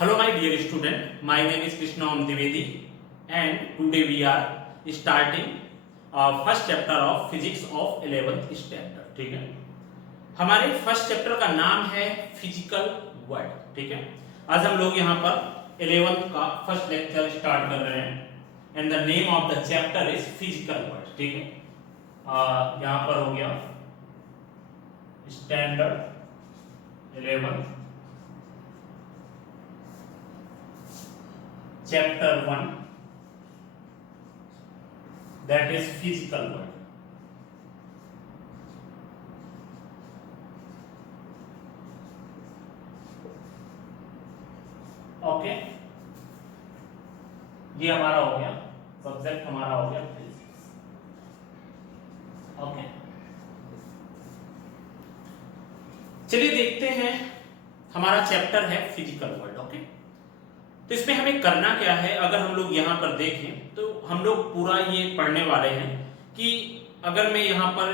Hello my dear student, my name is Krishna Dwivedi and today we are starting first chapter of physics of 11th standard. ठीक है, हमारे first chapter का नाम है physical world. ठीक है, आज हम लोग यहाँ पर 11th का फर्स्ट लेक्चर स्टार्ट कर रहे हैं and the name of the chapter is physical world. ठीक है, यहाँ पर हो गया standard 11 chapter 1, that is physical world. Okay, ये हमारा हो गया सब्जेक्ट, हमारा हो गया फिजिक्स. ओके, चलिए देखते हैं. हमारा चैप्टर है फिजिकल वर्ल्ड. ओके, तो इसमें हमें करना क्या है. अगर हम लोग यहाँ पर देखें तो हम लोग पूरा ये पढ़ने वाले हैं कि अगर मैं यहाँ पर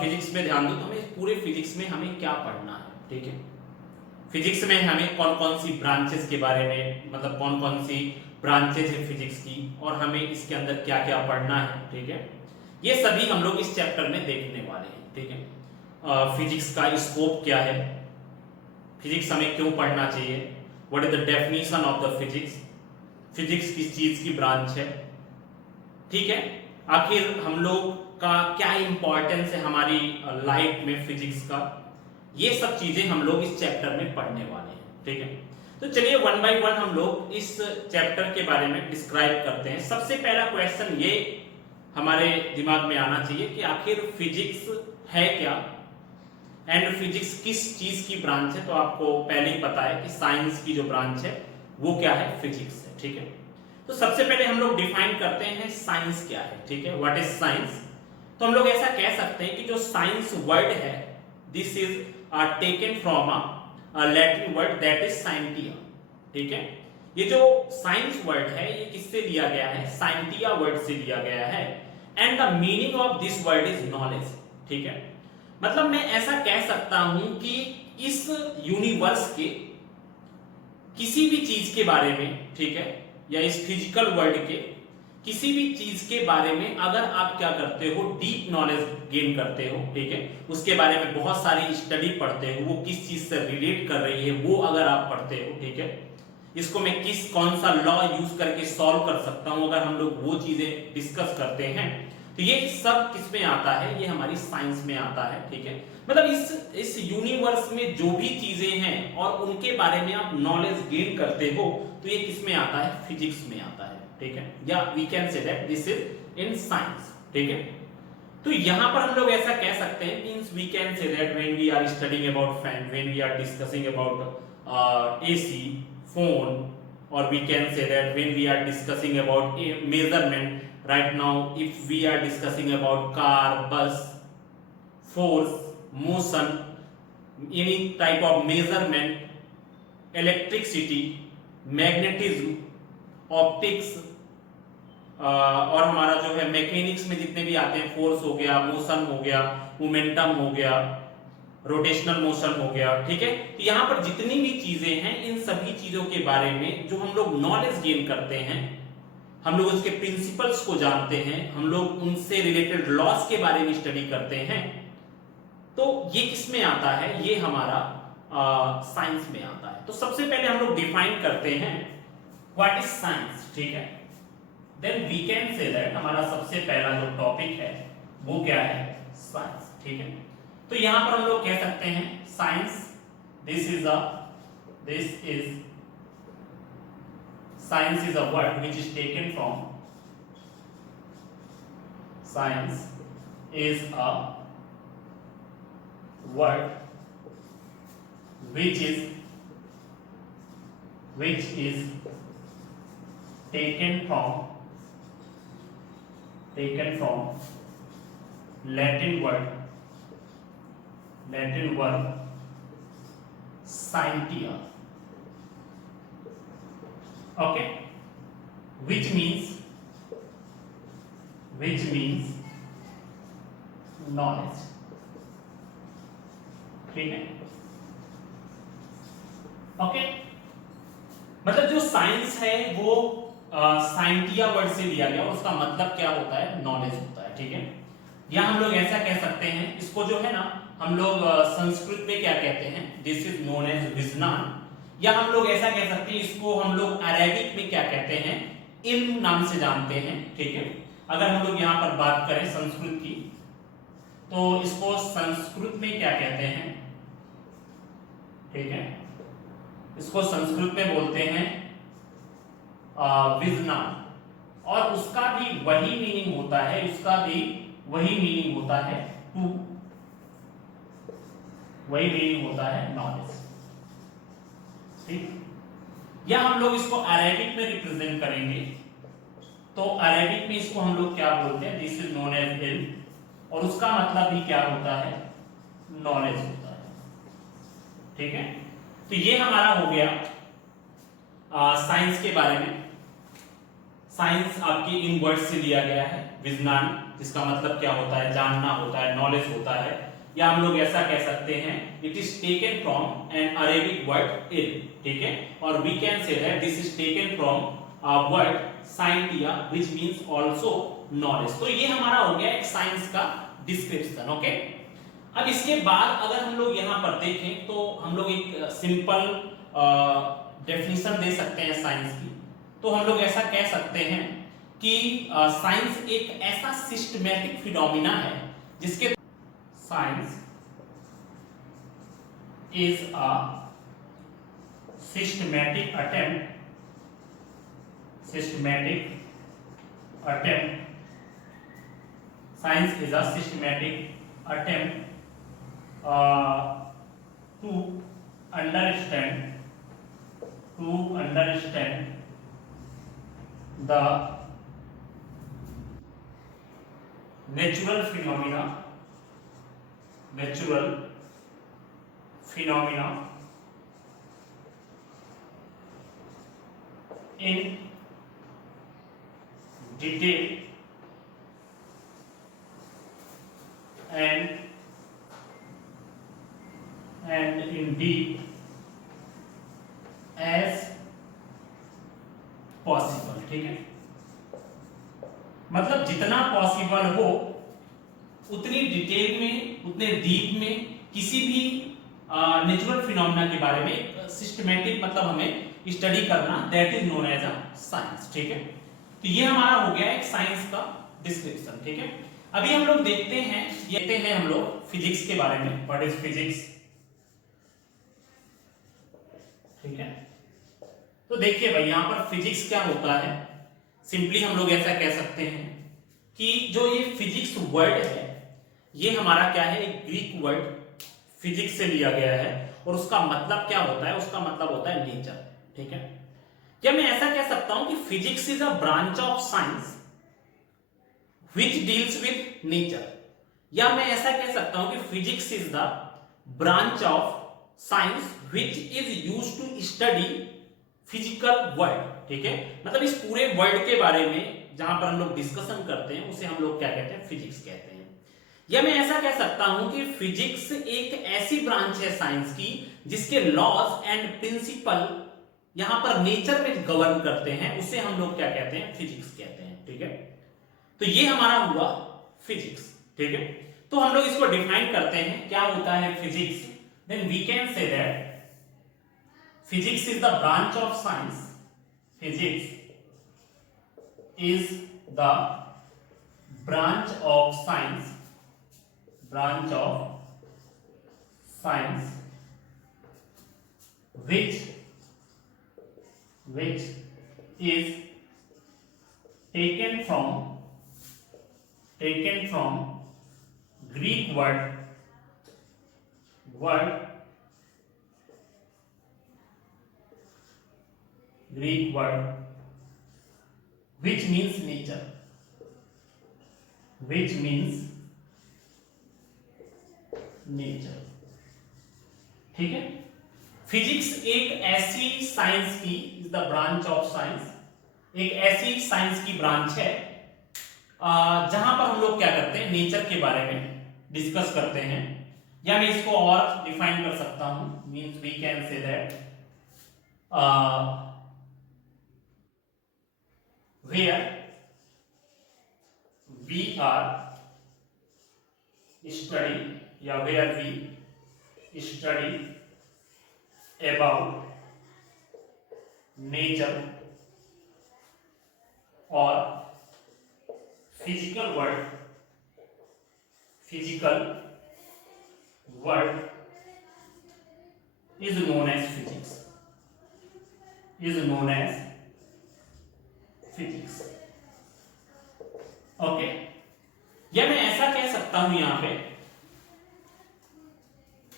फिजिक्स में ध्यान दूं तो हमें पूरे फिजिक्स में हमें क्या पढ़ना है. ठीक है, फिजिक्स में हमें कौन कौन सी ब्रांचेस के बारे में, मतलब कौन कौन सी ब्रांचेस है फिजिक्स की और हमें इसके अंदर क्या क्या पढ़ना है. ठीक है, ये सभी हम लोग इस चैप्टर में देखने वाले हैं. ठीक है, फिजिक्स का स्कोप क्या है, फिजिक्स हमें क्यों पढ़ना चाहिए, what is the definition of the physics, physics किस चीज की ब्रांच है. ठीक है, आखिर हम लोग का क्या इंपॉर्टेंस है हमारी लाइफ में फिजिक्स का, ये सब चीजें हम लोग इस चैप्टर में पढ़ने वाले हैं. ठीक है, तो चलिए वन बाय वन हम लोग इस चैप्टर के बारे में डिस्क्राइब करते हैं. सबसे पहला क्वेश्चन ये हमारे दिमाग में आना चाहिए कि आखिर फिजिक्स है क्या एंड फिजिक्स किस चीज की ब्रांच है. तो आपको पहले ही पता है कि साइंस की जो ब्रांच है वो क्या है, फिजिक्स है. ठीक है, तो सबसे पहले हम लोग डिफाइन करते हैं साइंस क्या है. ठीक है, व्हाट इज साइंस. तो हम लोग ऐसा कह सकते हैं कि जो साइंस वर्ड है this is taken from a Latin word that is scientia. ठीक है, ये जो साइंस वर्ड है ये किससे लिया गया है, साइंटिया वर्ड से लिया गया है and the meaning of this word is knowledge. ठीक है, मतलब मैं ऐसा कह सकता हूं कि इस यूनिवर्स के किसी भी चीज के बारे में, ठीक है, या इस फिजिकल वर्ल्ड के किसी भी चीज के बारे में अगर आप क्या करते हो, डीप नॉलेज गेन करते हो. ठीक है, उसके बारे में बहुत सारी स्टडी पढ़ते हो, वो किस चीज से रिलेट कर रही है वो अगर आप पढ़ते हो. ठीक है, इसको मैं कौन सा लॉ यूज करके सॉल्व कर सकता हूं, अगर हम लोग वो चीजें डिस्कस करते हैं तो ये सब किस में आता है, ये हमारी साइंस में आता है. ठीक है, मतलब इस यूनिवर्स में जो भी चीजें हैं और उनके बारे में आप नॉलेज गेन करते हो तो ये किस में आता है, फिजिक्स में आता है. ठीक है, या we can say that this is in science. ठीक है, तो यहां पर हम लोग ऐसा कह सकते हैं, means we can say that when we are studying about fan, when we are discussing about AC, phone, or we can say that when we are discussing about a measurement. Right now if we are discussing about car, bus, force, motion, any type of measurement, electricity, magnetism, optics, और हमारा जो है mechanics में जितने भी आते हैं, force हो गया, मोशन हो गया, मोमेंटम हो गया, रोटेशनल मोशन हो गया. ठीक है, तो यहाँ पर जितनी भी चीजें हैं इन सभी चीजों के बारे में जो हम लोग नॉलेज गेन करते हैं, हम लोग उसके प्रिंसिपल्स को जानते हैं, हम लोग उनसे रिलेटेड लॉस के बारे में स्टडी करते हैं, तो ये किस में आता है, ये हमारा साइंस में आता है. तो सबसे पहले हम लोग डिफाइन करते हैं व्हाट इज साइंस. ठीक है, then we can say that हमारा सबसे पहला जो टॉपिक है वो क्या है, साइंस. ठीक है, तो यहां पर हम लोग कह सकते हैं science, this is science is a word which is taken from, science is a word which is taken from Latin word scientia. Okay, which means knowledge. ठीक है, ओके. मतलब जो साइंस है वो साइंटिया वर्ड से लिया गया और उसका मतलब क्या होता है, नॉलेज होता है, ठीक है। या हम लोग ऐसा कह सकते हैं, इसको जो है ना हम लोग संस्कृत में क्या कहते हैं, दिस इज नोन एज विज्ञान। या हम लोग ऐसा कह सकते हैं, इसको हम लोग अरेबिक में क्या कहते हैं, इल्म नाम से जानते हैं, ठीक है। अगर हम लोग यहाँ पर बात करें संस्कृत की, तो इसको संस्कृत में क्या कहते हैं, ठीक है, इसको संस्कृत में बोलते हैं विज्ञान। और उसका भी वही मीनिंग होता है, उसका भी वही मीनिंग होता है टू, वही मीनिंग होता है नॉलेज, ठीक। या हम लोग इसको अरेबिक में रिप्रेजेंट करेंगे, तो अरेबिक में इसको हम लोग क्या बोलते हैं, दिस इज नोन एज इल्म, और उसका मतलब भी क्या होता है, नॉलेज होता है, ठीक है। तो ये हमारा हो गया साइंस के बारे में। साइंस आपके इन वर्ड से लिया गया है, विज्ञान जिसका मतलब क्या होता है, जानना होता है, नॉलेज होता है। या हम लोग ऐसा कह सकते हैं, it is taken from an Arabic word इल्म, ठीक है। और we can say that this is taken from word scientia which means also knowledge. तो ये हमारा हो गया एक साइंस का डिस्क्रिप्शन, ओके। अब इसके बाद अगर हम लोग यहाँ पर देखें तो हम लोग एक सिंपल डेफिनेशन दे सकते हैं साइंस की। तो हम लोग ऐसा कह सकते हैं कि साइंस एक ऐसा सिस्टमैटिक फिनोमिना है जिसके science is a systematic attempt science is a systematic attempt to understand the natural phenomena in detail and in deep as possible, ठीक है। मतलब जितना पॉसिबल हो उतनी डिटेल में, उतने डीप में किसी भी नेचुरल फिनोमेना के बारे में सिस्टमैटिक मतलब हमें स्टडी करना, that is known as a science, ठीक है। तो ये हमारा हो गया एक साइंस का डिस्क्रिप्शन, ठीक है। अभी हम लोग देखते हैं हम लोग फिजिक्स के बारे में, व्हाट इज फिजिक्स, ठीक है। तो देखिए भाई यहाँ पर फिजिक्स क्या होता है, सिंपली हम लोग ऐसा कह सकते हैं कि जो ये फिजिक्स वर्ड है ये हमारा क्या है, एक ग्रीक वर्ड फिजिक्स से लिया गया है और उसका मतलब क्या होता है, उसका मतलब होता है नेचर, ठीक है। क्या मैं ऐसा कह सकता हूं कि physics is a branch of science which deals with nature, या मैं ऐसा कह सकता हूं कि physics is the branch of science which is used to study physical world, ठीक है। मतलब इस पूरे वर्ल्ड के बारे में जहां पर हम लोग डिस्कशन करते हैं उसे हम लोग क्या कहते हैं, फिजिक्स कहते हैं। या मैं ऐसा कह सकता हूं कि फिजिक्स एक ऐसी ब्रांच है साइंस की जिसके लॉज एंड प्रिंसिपल यहां पर नेचर में गवर्न करते हैं, उसे हम लोग क्या कहते हैं, फिजिक्स कहते हैं, ठीक है। तो ये हमारा हुआ फिजिक्स, ठीक है। तो हम लोग इसको डिफाइन करते हैं, क्या होता है physics, then we can say that physics is the branch of science, physics is the branch of science which is taken from Greek word which means nature, ठीक है। फिजिक्स एक ऐसी साइंस की, is the branch of science, एक ऐसी science की branch है जहां पर हम लोग क्या करते हैं, नेचर के बारे में डिस्कस करते हैं। या मैं इसको और डिफाइन कर सकता हूं, means we can say that where we are study या where we study about nature or physical world is known as physics. Okay, या मैं ऐसा कह सकता हूं यहां पे,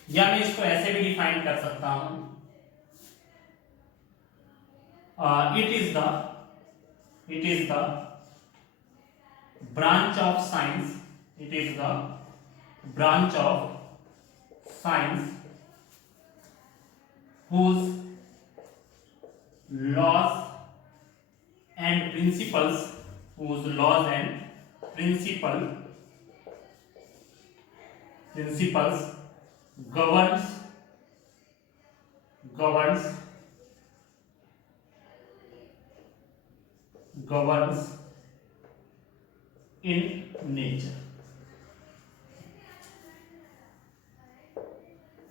या मैं इसको ऐसे भी डिफाइन कर सकता हूं, it is the branch of science, it is the branch of science whose laws and principles governs in nature,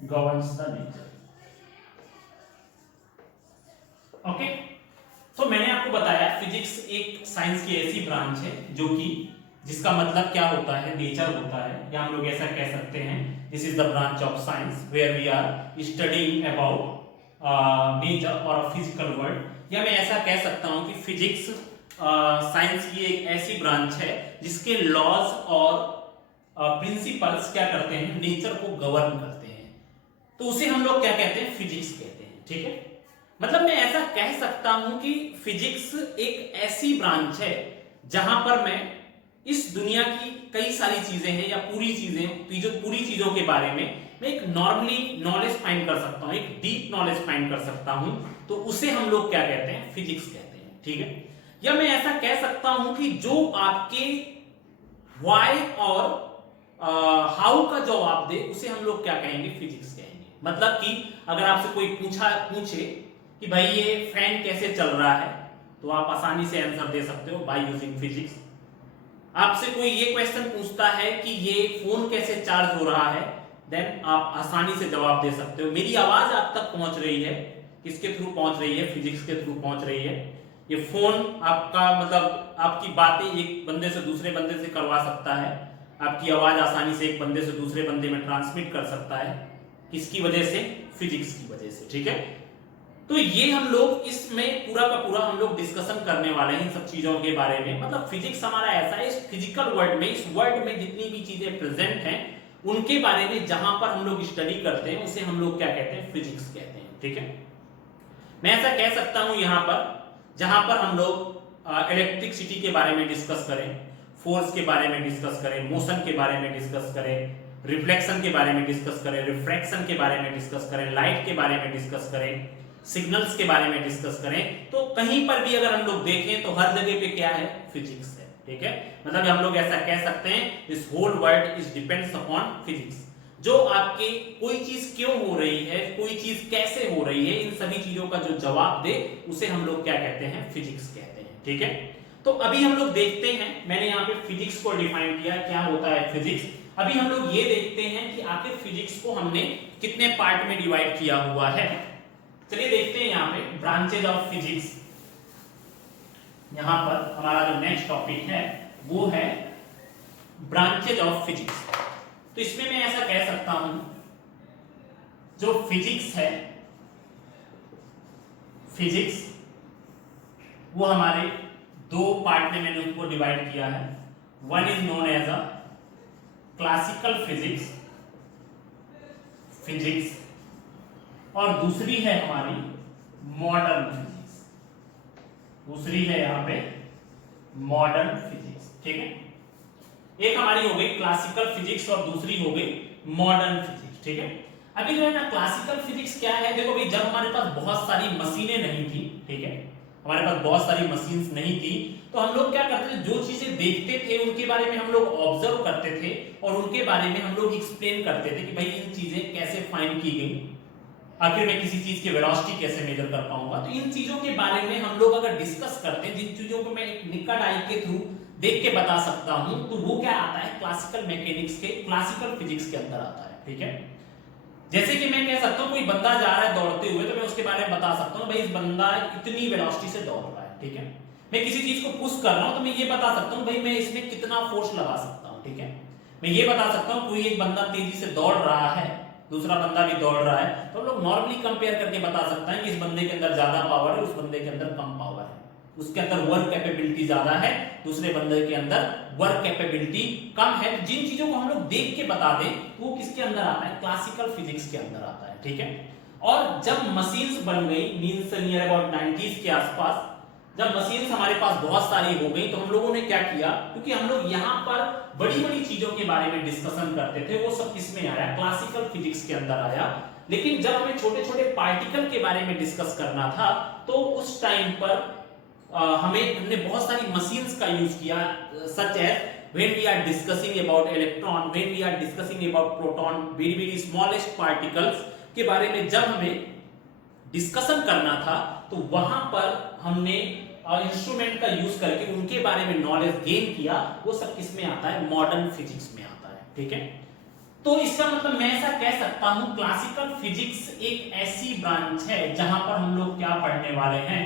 governs the nature. Okay, तो मैंने आपको बताया फिजिक्स एक साइंस की ऐसी ब्रांच है जो कि जिसका मतलब क्या होता है, नेचर होता है, या हम लोग ऐसा कह सकते हैं this is the branch of science where we are studying about nature और फिजिकल वर्ल्ड, या मैं ऐसा कह सकता हूं कि फिजिक्स साइंस की एक ऐसी ब्रांच है जिसके लॉज और प्रिंसिपल्स क्या करते हैं, नेचर को गवर्न करते हैं, तो उसे हम लोग क्या कहते हैं, फिजिक्स कहते हैं। ठीक है, मतलब मैं ऐसा कह सकता हूं कि फिजिक्स एक ऐसी ब्रांच है जहां पर मैं इस दुनिया की कई सारी चीजें हैं या पूरी चीजों के बारे में मैं एक नॉर्मली नॉलेज फाइंड कर सकता हूं, एक डीप नॉलेज फाइंड कर सकता हूं, तो उसे हम लोग क्या कहते हैं, फिजिक्स कहते हैं। ठीक है, या मैं ऐसा कह सकता हूं कि जो आपके व्हाई और हाउ का जवाब दे उसे हम लोग क्या कहेंगे, फिजिक्स कहेंगे। मतलब कि अगर आपसे कोई पूछे कि भाई ये फैन कैसे चल रहा है, तो आप आसानी से आंसर दे सकते हो बाय यूजिंग फिजिक्स। आपसे कोई ये क्वेश्चन पूछता है कि ये फोन कैसे चार्ज हो रहा है, देन आप आसानी से जवाब दे सकते हो। मेरी आवाज आप तक पहुंच रही है, किसके थ्रू पहुंच रही है, फिजिक्स के थ्रू पहुंच रही है। ये फोन आपका मतलब आपकी बातें एक बंदे से दूसरे बंदे से करवा सकता है, आपकी आवाज आसानी से एक बंदे से दूसरे बंदे में ट्रांसमिट कर सकता है, किसकी वजह से, फिजिक्स की वजह से। ठीक है, तो ये हम लोग इसमें पूरा का पूरा हम लोग डिस्कशन करने वाले हैं इन सब चीजों के बारे में। मतलब फिजिक्स हमारा ऐसा है, इस फिजिकल वर्ल्ड में, इस वर्ल्ड में जितनी भी चीजें प्रेजेंट हैं उनके बारे में जहां पर हम लोग स्टडी करते हैं उसे हम लोग क्या कहते हैं, फिजिक्स कहते हैं। ठीक है, मैं ऐसा कह सकता हूं यहां पर जहां पर हम लोग इलेक्ट्रिसिटी के बारे में डिस्कस करें, फोर्स के बारे में डिस्कस करें, मोशन के बारे में डिस्कस करें, रिफ्लेक्शन के बारे में डिस्कस करें, रिफ्रैक्शन के बारे में डिस्कस करें, लाइट के बारे में डिस्कस करें, सिग्नल्स के बारे में डिस्कस करें, तो कहीं पर भी अगर हम लोग देखें तो हर जगह पे क्या है, फिजिक्स है। ठीक है, मतलब हम लोग ऐसा कह सकते हैं this whole world is depends upon physics. जो आपके कोई चीज क्यों हो रही है, कोई चीज कैसे हो रही है, इन सभी चीजों का जो जवाब दे उसे हम लोग क्या कहते हैं, फिजिक्स कहते हैं। ठीक है, तो अभी हम लोग देखते हैं, मैंने यहाँ पे फिजिक्स को डिफाइन किया, क्या होता है फिजिक्स। अभी हम लोग ये देखते हैं कि आखिर फिजिक्स को हमने कितने पार्ट में डिवाइड किया हुआ है। चलिए देखते हैं यहाँ पे ब्रांचेज ऑफ फिजिक्स। यहाँ पर हमारा जो नेक्स्ट टॉपिक है वो है ब्रांचेज ऑफ फिजिक्स। तो इसमें मैं ऐसा कह सकता हूं जो फिजिक्स है, फिजिक्स वो हमारे दो पार्ट में मैंने उनको डिवाइड किया है। One is known as a classical physics और दूसरी है हमारी मॉडर्न फिजिक्स। दूसरी है यहाँ पे मॉडर्न फिजिक्स। ठीक है, एक हमारी हो गई क्लासिकल फिजिक्स और दूसरी हो गई मॉडर्न फिजिक्स। ठीक है, अभी जो है ना क्लासिकल फिजिक्स क्या है, देखो भाई जब हमारे पास बहुत सारी मशीनें नहीं थी, ठीक है, हमारे पास बहुत सारी मशीन्स नहीं थी, तो हम लोग क्या करते थे, जो चीजें देखते थे उनके बारे में हम लोग ऑब्जर्व करते थे और उनके बारे में हम लोग एक्सप्लेन करते थे कि भाई इन चीजें कैसे फाइंड की गई, आखिर मैं किसी चीज की वेलोसिटी कैसे मेजर कर पाऊंगा। तो इन चीजों के बारे में हम लोग अगर डिस्कस करते हैं, जिन चीजों को मैं एक निकट आई के थ्रू देख के बता सकता हूं, तो वो क्या आता है, क्लासिकल मैकेनिक्स के, क्लासिकल फिजिक्स के अंदर आता है। ठीक है, जैसे कि मैं कह सकता हूं कोई बंदा जा रहा है दौड़ते हुए, तो मैं उसके बारे में बता सकता हूं भाई इस बंदा इतनी वेलोसिटी से दौड़ रहा है। ठीक है, मैं किसी चीज को पुश कर रहा हूं तो मैं ये बता सकता हूं भाई मैं इसमें कितना फोर्स लगा सकता हूं। ठीक है, मैं ये बता सकता हूं कोई एक बंदा तेजी से दौड़ रहा है, दूसरा बंदा भी दौड़ रहा है, तो हम लोग नॉर्मली कंपेयर करके बता सकते हैं कि इस बंदे के अंदर ज्यादा पावर है, उस बंदे के अंदर कम पावर है, उसके अंदर वर्क कैपेबिलिटी ज्यादा है, दूसरे बंदे के अंदर वर्क कैपेबिलिटी कम है। जिन चीजों को हम लोग देख के बता दें वो किसके अंदर आता है, क्लासिकल फिजिक्स के अंदर आता है। ठीक है, और जब मशीन्स बन गई मींस नियर अबाउट 90s के आसपास, जब मशीन्स हमारे पास बहुत सारी हो गई, तो हम लोगों ने क्या किया, क्योंकि हम लोग यहाँ पर बड़ी बड़ी चीजों के बारे में डिस्कशन करते थे, वो सब किसमें आया, क्लासिकल फिजिक्स के अंदर आया। लेकिन जब हमें छोटे छोटे पार्टिकल के बारे में डिस्कस करना था, तो उस टाइम पर हमने बहुत सारी मशीन्स का यूज किया, such as when we are discussing about electron, when we are discussing about proton, very very smallest particles के बारे में जब हमें डिस्कशन करना था, तो वहां पर हमने इंस्ट्रूमेंट का यूज करके उनके बारे में नॉलेज गेन किया। वो सब किस में आता है, मॉडर्न फिजिक्स में आता है। ठीक है, तो इसका मतलब मैं ऐसा कह सकता हूं क्लासिकल फिजिक्स एक ऐसी ब्रांच है जहां पर हम लोग क्या पढ़ने वाले हैं,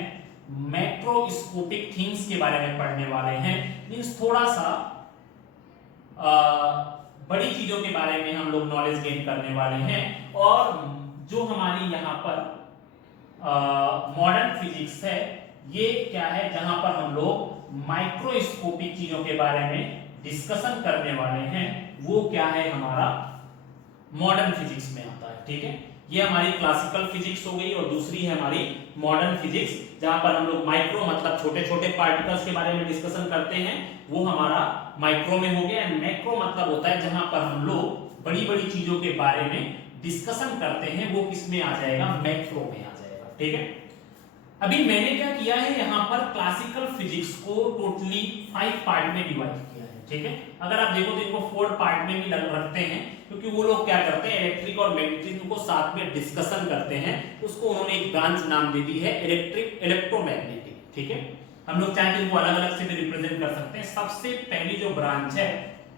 मैक्रोस्कोपिक थिंग्स के बारे में पढ़ने वाले हैं। मींस थोड़ा सा बड़ी चीजों के बारे में हम लोग नॉलेज गेन करने वाले हैं। और जो हमारी यहाँ पर मॉडर्न फिजिक्स है, ये क्या है, जहां पर हम लोग माइक्रोस्कोपिक चीजों के बारे में डिस्कशन करने वाले हैं, वो क्या है, हमारा मॉडर्न फिजिक्स में आता है। ठीक है, ये हमारी क्लासिकल फिजिक्स हो गई, और दूसरी है हमारी मॉडर्न फिजिक्स, जहां पर हम लोग माइक्रो मतलब छोटे छोटे पार्टिकल्स के बारे में डिस्कशन करते हैं, वो हमारा माइक्रो में हो गया। एंड मैक्रो मतलब होता है जहां पर हम लोग बड़ी बड़ी चीजों के बारे में डिस्कशन करते हैं, वो किस में आ जाएगा, मैक्रो में आ जाएगा। ठीक है, अभी मैंने क्या किया है, यहाँ पर क्लासिकल फिजिक्स को टोटली 5 पार्ट में डिवाइड किया है। ठीक है, अगर आप देखो तो इनको 4 पार्ट में भी रखते हैं, क्योंकि वो लोग क्या करते हैं, इलेक्ट्रिक और मैग्नेटिक को साथ में डिस्कशन करते हैं, उसको उन्होंने एक ब्रांच नाम दे दी है इलेक्ट्रिक इलेक्ट्रोमैग्नेटिक। ठीक है, हम लोग चाहे तो इनको अलग अलग से भी रिप्रेजेंट कर सकते हैं। सबसे पहली जो ब्रांच है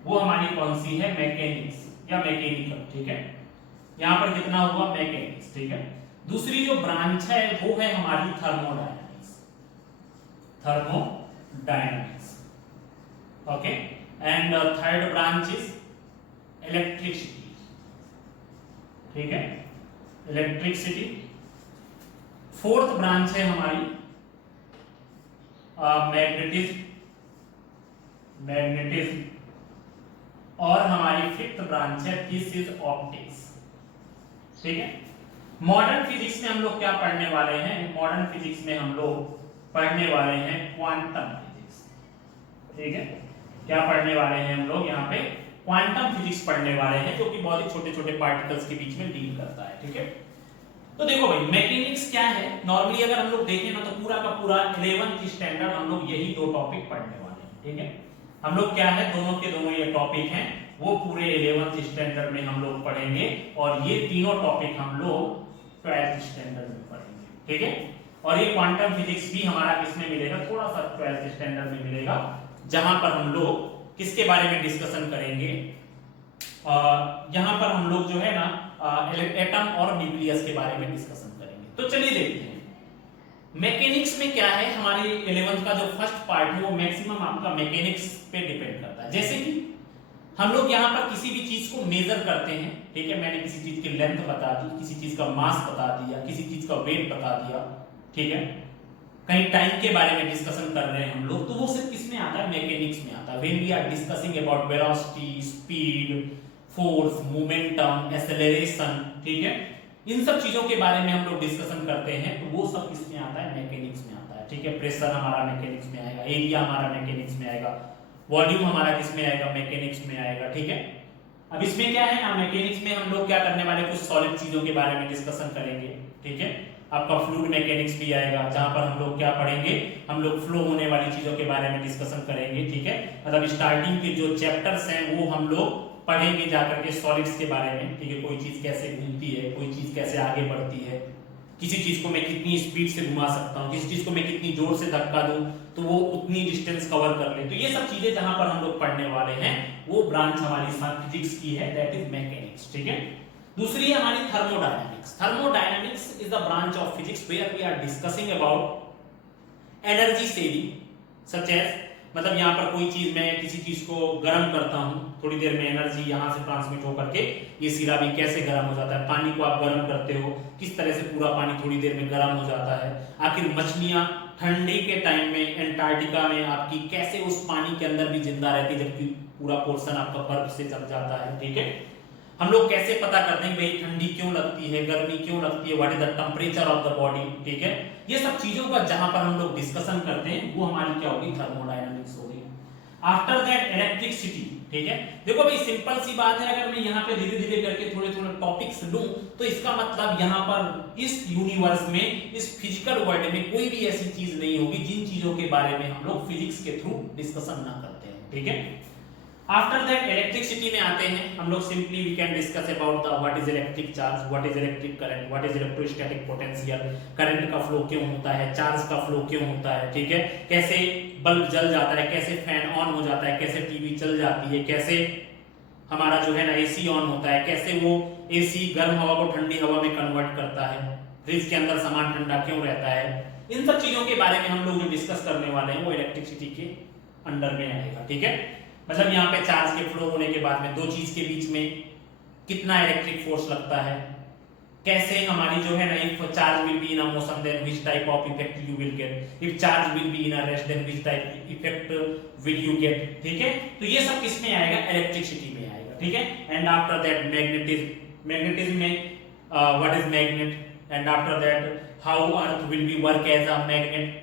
वो हमारी कौन सी है, मैकेनिक्स या मैकेनिकल। ठीक है, यहाँ पर कितना हुआ, मैकेनिक्स। ठीक है, दूसरी जो ब्रांच है वो है हमारी thermodynamics, thermodynamics. Okay, and third branch is electricity. ठीक है, इलेक्ट्रिसिटी। फोर्थ ब्रांच है हमारी मैग्नेटिज्म, मैग्नेटिज्म। और हमारी फिफ्थ ब्रांच है, दिस इज ऑप्टिक्स। ठीक है, मॉडर्न फिजिक्स में हम लोग क्या पढ़ने वाले हैं, मॉडर्न फिजिक्स में हम लोग पढ़ने वाले हैं क्वांटम फिजिक्स। ठीक है, क्या पढ़ने वाले हैं हम लोग, यहाँ पे क्वांटम फिजिक्स पढ़ने वाले हैं, जो कि बहुत ही छोटे छोटे पार्टिकल्स के बीच में डील करता है। ठीक है, तो देखो भाई मैकेनिक्स क्या है, नॉर्मली अगर हम लोग देखें ना तो पूरा का पूरा 11th स्टैंडर्ड हम लोग यही 2 टॉपिक पढ़ने वाले हैं। ठीक है, हम लोग क्या है, दोनों के दोनों ये टॉपिक हैं, वो पूरे 11th स्टैंडर्ड में हम लोग पढ़ेंगे, और ये तीनों टॉपिक हम लोग 12th स्टैंडर्ड में पढ़ेंगे। ठीक है, और ये क्वांटम फिजिक्स भी हमारा किसमें मिलेगा, थोड़ा सा 12th स्टैंडर्ड में मिलेगा, जहां पर हम लोग किसके बारे में डिस्कशन करेंगे, यहां पर हम लोग जो है ना एटम और न्यूक्लियस के बारे में डिस्कशन करेंगे। तो चलिए देखते हैं मैकेनिक्स में क्या है। हमारे 11th का जो फर्स्ट पार्ट है वो मैक्सिमम आपका मैकेनिक्स पे डिपेंड करता है। जैसे कि हम लोग यहाँ पर किसी भी चीज को मेजर करते हैं, ठीक है, मैंने किसी चीज की लेंथ बता दी, किसी चीज का मास बता दिया, किसी चीज का वेट बता दिया, ठीक है, कहीं टाइम के बारे में डिस्कशन कर रहे हैं हम लोग, तो वो सिर्फ किसमें आता है, मैकेनिक्स में आता है। When we are discussing about velocity, speed, force, momentum, acceleration, ठीक है, इन सब चीजों के बारे में हम लोग डिस्कशन करते हैं, तो वो सब किसमें आता है, मैकेनिक्स में आता है। ठीक है, प्रेशर हमारा मैकेनिक्स में आएगा, एरिया हमारा मैकेनिक्स में आएगा, वॉल्यूम हमारा किसमें आएगा, मैकेनिक्स में आएगा। ठीक है, अब इसमें क्या है ना, मैकेनिक्स में हम लोग क्या करने वाले, कुछ सॉलिड चीजों के बारे में डिस्कशन करेंगे। ठीक है, आपका फ्लूइड मैकेनिक्स भी आएगा, जहां पर हम लोग क्या पढ़ेंगे, हम लोग फ्लो होने वाली चीजों के बारे में डिस्कशन करेंगे। ठीक है, मतलब स्टार्टिंग के जो चैप्टर्स हैं वो हम लोग पढ़ेंगे जाकर के सॉलिड्स के बारे में, ठीक है, कोई चीज कैसे घूमती है, कोई चीज कैसे आगे बढ़ती है, किसी चीज को मैं कितनी स्पीड से घुमा सकता हूँ, किसी चीज को मैं कितनी जोर से धक्का दूं तो वो उतनी डिस्टेंस कवर कर ले। तो ये सब चीजें जहां पर हम लोग पढ़ने वाले हैं वो ब्रांच हमारी फिजिक्स की है, दैट इज मैकेनिक्स, ठीक है। दूसरी है हमारी thermodynamics. Thermodynamics is the branch of physics where we are discussing about energy saving such as, मतलब यहाँ पर कोई चीज मैं किसी चीज को गर्म करता हूँ, थोड़ी देर में एनर्जी यहाँ से ट्रांसमिट होकर के ये सिरा भी कैसे गर्म हो जाता है, पानी को आप गर्म करते हो किस तरह से पूरा पानी थोड़ी देर में गर्म हो जाता है, आखिर मछलियां ठंडी के टाइम में एंटार्क्टिका में आपकी कैसे उस पानी के अंदर भी जिंदा रहती है जबकि पूरा पोर्शन आपका बर्फ से जम जाता है, ठीक है। हम लोग कैसे पता करते हैं भाई ठंडी क्यों लगती है, गर्मी क्यों लगती है, what is the temperature of the body, ठीक है। ये सब चीजों का जहां पर हम लोग डिस्कशन करते हैं वो हमारी क्या होगी, थर्मोडायनामिक्स होगी। आफ्टर दैट इलेक्ट्रिसिटी, ठीक है। देखो भाई सिंपल सी बात है, अगर मैं यहाँ पे धीरे धीरे करके थोड़े थोड़े टॉपिक्स लूं तो इसका मतलब यहाँ पर इस यूनिवर्स में, इस फिजिकल वर्ल्ड में कोई भी ऐसी चीज नहीं होगी जिन चीजों के बारे में हम लोग फिजिक्स के थ्रू डिस्कशन ना करते हैं, ठीक है। आफ्टर दैट इलेक्ट्रिसिटी में आते हैं हम लोग, simply we can discuss about the what is electric charge, what is electric current, what is electrostatic potential, current का फ्लो क्यों होता है, चार्ज का फ्लो क्यों होता है, ठीक है, कैसे बल्ब जल जाता है, कैसे फैन ऑन हो जाता है, कैसे टीवी चल जाती है, कैसे हमारा जो है ना एसी ऑन होता है, कैसे वो एसी गर्म हवा को ठंडी हवा में कन्वर्ट करता है, फ्रिज के अंदर सामान ठंडा क्यों रहता है, इन सब चीजों के बारे में हम लोग जो डिस्कस करने वाले हैं वो इलेक्ट्रिसिटी के अंडर में आएगा, ठीक है। मतलब यहाँ पे चार्ज के फ्लो होने के बाद में दो चीज के बीच में कितना इलेक्ट्रिक फोर्स लगता है, कैसे हमारी जो है ना if charge will be in a motion then which type of effect you will get, if charge will be in a rest then which type effect will you get, ठीक है। तो ये सब किस में आएगा, इलेक्ट्रिसिटी में आएगा, ठीक है। And after that magnetism, magnetism में what is magnet, and after that how earth will be work as a magnet,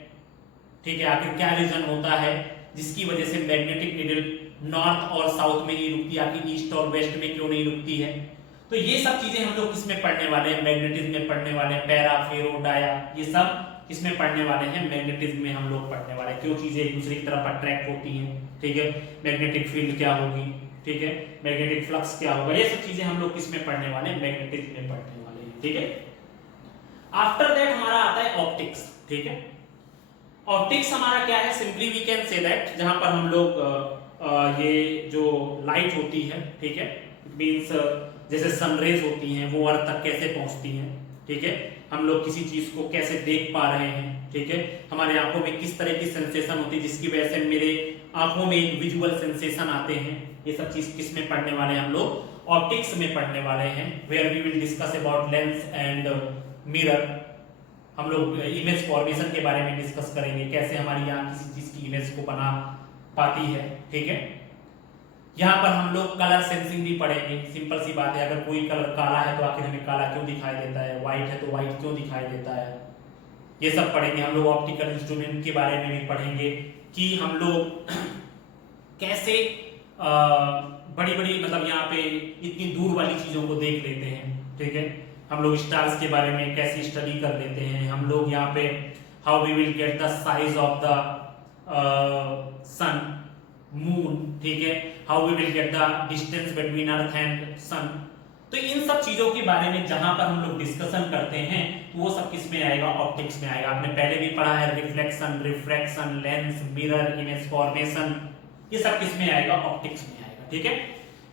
ठीक है। आखिर क्या रीजन होता है जिसकी वजह से मैग्नेटिक नीडल नॉर्थ और साउथ में नहीं रुकती, आखिर ईस्ट और वेस्ट में क्यों नहीं रुकती है। तो ये सब चीजें हम लोग किसमें पढ़ने वाले हैं, मैग्नेटिज्म में पढ़ने वाले हैं, पैरा फेरो डाया, ये सब किसमें पढ़ने वाले हैं, मैग्नेटिज्म में हम लोग पढ़ने वाले हैं, क्यों चीजें एक दूसरे की तरफ अट्रैक्ट होती हैं, ठीक है, मैग्नेटिक फील्ड क्या होगी, ठीक है, मैग्नेटिक फ्लक्स क्या होगा, ये सब चीजें हम लोग किसमें पढ़ने वाले हैं, मैग्नेटिज्म में पढ़ने वाले हैं, ठीक है। आफ्टर दैट हमारा आता है ऑप्टिक्स, ठीक है। ऑप्टिक्स हमारा क्या है, simply we can say that जहां पर हम लोग ये जो लाइट होती है, ठीक है, इट मींस जैसे सनरेज होती हैं वो अर्थ तक कैसे पहुंचती हैं, ठीक है, हम लोग किसी चीज को कैसे देख पा रहे हैं, ठीक है, हमारे आंखों में किस तरह की सेंसेशन होती है जिसकी वजह से मेरे आंखों में एक विजुअल सेंसेशन आते हैं, ये सब चीज किस में पढ़ने वाले हैं हम लोग, ऑप्टिक्स में पढ़ने वाले हैं, where we will discuss about lens and mirror. हम लोग इमेज फॉर्मेशन के बारे में डिस्कस करेंगे, कैसे हमारी आंख किसी चीज की इमेज को बना पाती है, ठीक है। यहाँ पर हम लोग कलर सेंसिंग भी पढ़ेंगे, सिंपल सी बात है, अगर कोई कलर काला है तो आखिर हमें काला क्यों दिखाई देता है, व्हाइट है तो व्हाइट क्यों दिखाई देता है, ये सब पढ़ेंगे। हम लोग ऑप्टिकल इंस्ट्रूमेंट के बारे में भी पढ़ेंगे कि हम लोग कैसे बड़ी बड़ी मतलब यहाँ पे इतनी दूर वाली चीजों को देख लेते हैं, ठीक है, हम लोग स्टार्स के बारे में कैसे स्टडी कर लेते हैं, हम लोग यहाँ पे how we will get the size of the sun moon, ठीक है, how we will get the distance between earth and sun. तो इन सब चीजों के बारे में जहां पर हम लोग डिस्कशन करते हैं तो वो सब किस में आएगा, ऑप्टिक्स में आएगा। आपने पहले भी पढ़ा है reflection, refraction, lens, mirror, image formation, ये सब किस में आएगा, ऑप्टिक्स में आएगा, ठीक है।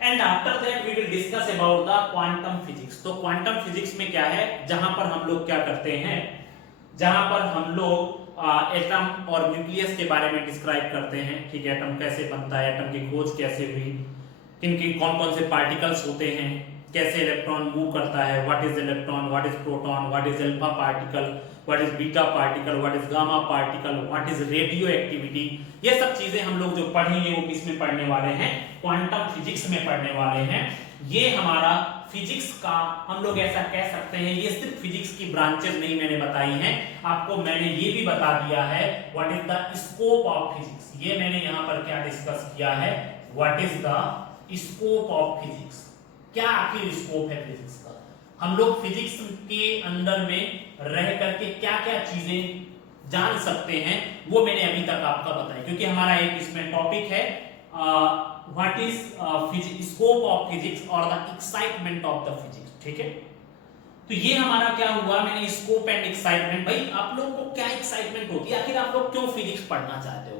And after that we will discuss about the quantum physics. तो क्वांटम फिजिक्स में क्या है, जहां पर हम लोग क्या करते हैं, जहां पर हम लोग एटम और न्यूक्लियस के बारे में डिस्क्राइब करते हैं, ठीक है, एटम कैसे बनता है, एटम की खोज कैसे हुई, किनकी कौन कौन से पार्टिकल्स होते हैं, कैसे इलेक्ट्रॉन मूव करता है, what is electron, what is proton, what is alpha particle, what is beta particle, what is gamma particle, what is radio activity, ये सब चीजें हम लोग जो पढ़ेंगे वो किसमें पढ़ने वाले हैं, क्वांटम फिजिक्स में पढ़ने वाले हैं। ये हमारा फिजिक्स का हम लोग ऐसा कह सकते हैं, ये सिर्फ फिजिक्स की ब्रांचेस नहीं मैंने बताई हैं आपको, मैंने ये भी बता दिया है what is the scope of physics. ये मैंने यहाँ पर क्या डिस्कस किया है, what is the scope of physics, क्या आखिर स्कोप है फिजिक्स का, हम लोग फिजिक्स के अंदर में रह करके क्या क्या चीजें जान सकते हैं, वो मैंने अभी तक आपका बताया, क्योंकि हमारा एक इसमें टॉपिक है what is scope of physics और the excitement of the physics. ठीक है, तो ये हमारा क्या हुआ, मैंने स्कोप एंड एक्साइटमेंट। भाई आप लोग को क्या एक्साइटमेंट होती है, आखिर आप लोग क्यों फिजिक्स पढ़ना चाहते हो?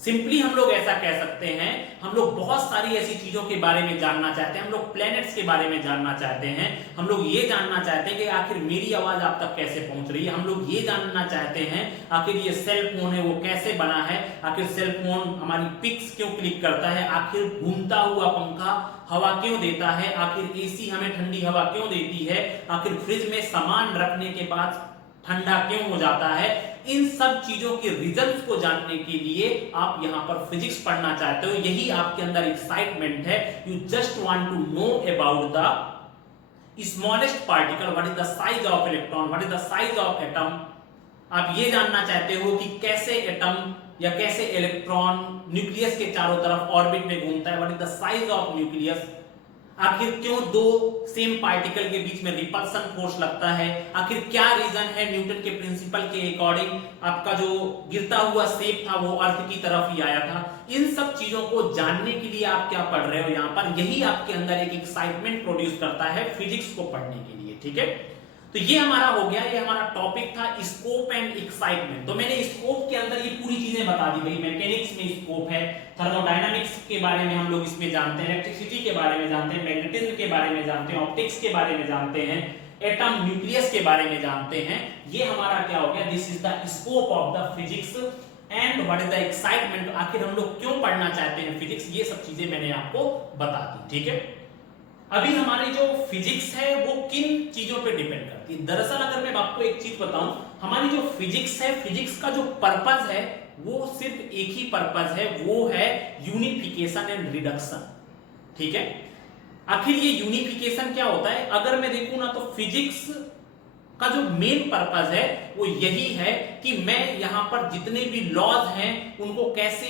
सिंपली हम लोग ऐसा कह सकते हैं, हम लोग बहुत सारी ऐसी चीजों के बारे में जानना चाहते हैं, हम लोग प्लैनेट्स के बारे में जानना चाहते हैं, हम लोग ये जानना चाहते हैं कि आखिर मेरी आवाज आप तक कैसे पहुंच रही है, हम लोग ये जानना चाहते हैं आखिर ये सेल फोन है वो कैसे बना है, आखिर सेल फोन हमारी पिक्स क्यों क्लिक करता है, आखिर घूमता हुआ पंखा हवा क्यों देता है, आखिर एसी हमें ठंडी हवा क्यों देती है, आखिर फ्रिज में सामान रखने के बाद ठंडा क्यों हो जाता है। इन सब चीजों के रीजंस को जानने के लिए आप यहां पर फिजिक्स पढ़ना चाहते हो, यही आपके अंदर एक्साइटमेंट है। You just want to know about the smallest particle, what is the size of electron, what is the size of atom. आप ये जानना चाहते हो कि कैसे एटम या कैसे इलेक्ट्रॉन न्यूक्लियस के चारों तरफ ऑर्बिट में घूमता है, what is the size of nucleus. आखिर क्यों दो सेम पार्टिकल के बीच में रिपल्सन फोर्स लगता है, आखिर क्या रीजन है न्यूटन के प्रिंसिपल के अकॉर्डिंग आपका जो गिरता हुआ सेब था वो अर्थ की तरफ ही आया था। इन सब चीजों को जानने के लिए आप क्या पढ़ रहे हो यहाँ पर, यही आपके अंदर एक एक्साइटमेंट प्रोड्यूस करता है फिजिक्स को पढ़ने के लिए। ठीक है, तो ये हमारा हो गया, ये हमारा टॉपिक था स्कोप एंड एक्साइटमेंट। तो मैंने स्कोप के अंदर ये पूरी चीजें बता दी गई, मैकेनिक्स में स्कोप है, थर्मोडायनामिक्स के बारे में हम लोग इसमें जानते हैं, इलेक्ट्रिसिटी के बारे में जानते हैं, मैग्नेटिज्म के बारे में जानते हैं, ऑप्टिक्स के बारे में जानते हैं, एटम न्यूक्लियस के बारे में जानते हैं। ये हमारा क्या हो गया, this is the scope of the physics and what is the excitement. आखिर हम लोग क्यों पढ़ना चाहते हैं फिजिक्स, ये सब चीजें मैंने आपको बता दी। ठीक है, अभी हमारी जो फिजिक्स है वो किन चीजों पे डिपेंड करती है। दरअसल अगर मैं आपको एक चीज बताऊं, हमारी जो फिजिक्स है, फिजिक्स का जो पर्पस है वो सिर्फ एक ही पर्पस है, वो है यूनिफिकेशन एंड रिडक्शन। ठीक है, आखिर ये यूनिफिकेशन क्या होता है, अगर मैं देखूं ना तो फिजिक्स का जो मेन पर्पस है वो यही है कि मैं यहां पर जितने भी लॉज हैं उनको कैसे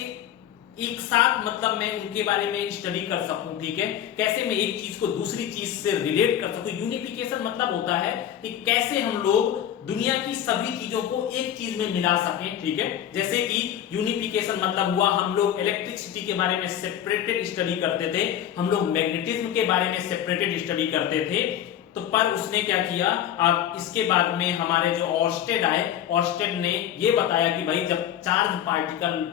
एक साथ, मतलब मैं उनके बारे में स्टडी कर सकूं। ठीक है, कैसे मैं एक चीज को दूसरी चीज से रिलेट कर सकूं। यूनिफिकेशन मतलब होता है कि कैसे हम लोग दुनिया की सभी चीजों को एक चीज में मिला सकें। ठीक है, जैसे कि यूनिफिकेशन मतलब हुआ हम लोग इलेक्ट्रिसिटी के बारे में सेपरेटेड स्टडी करते थे, हम लोग मैग्नेटिज्म के बारे में सेपरेटेड स्टडी करते थे, तो पर उसने क्या किया, अब इसके बाद में हमारे जो ऑर्स्टेड आए, ऑर्स्टेड ने ये बताया कि भाई जब चार्ज पार्टिकल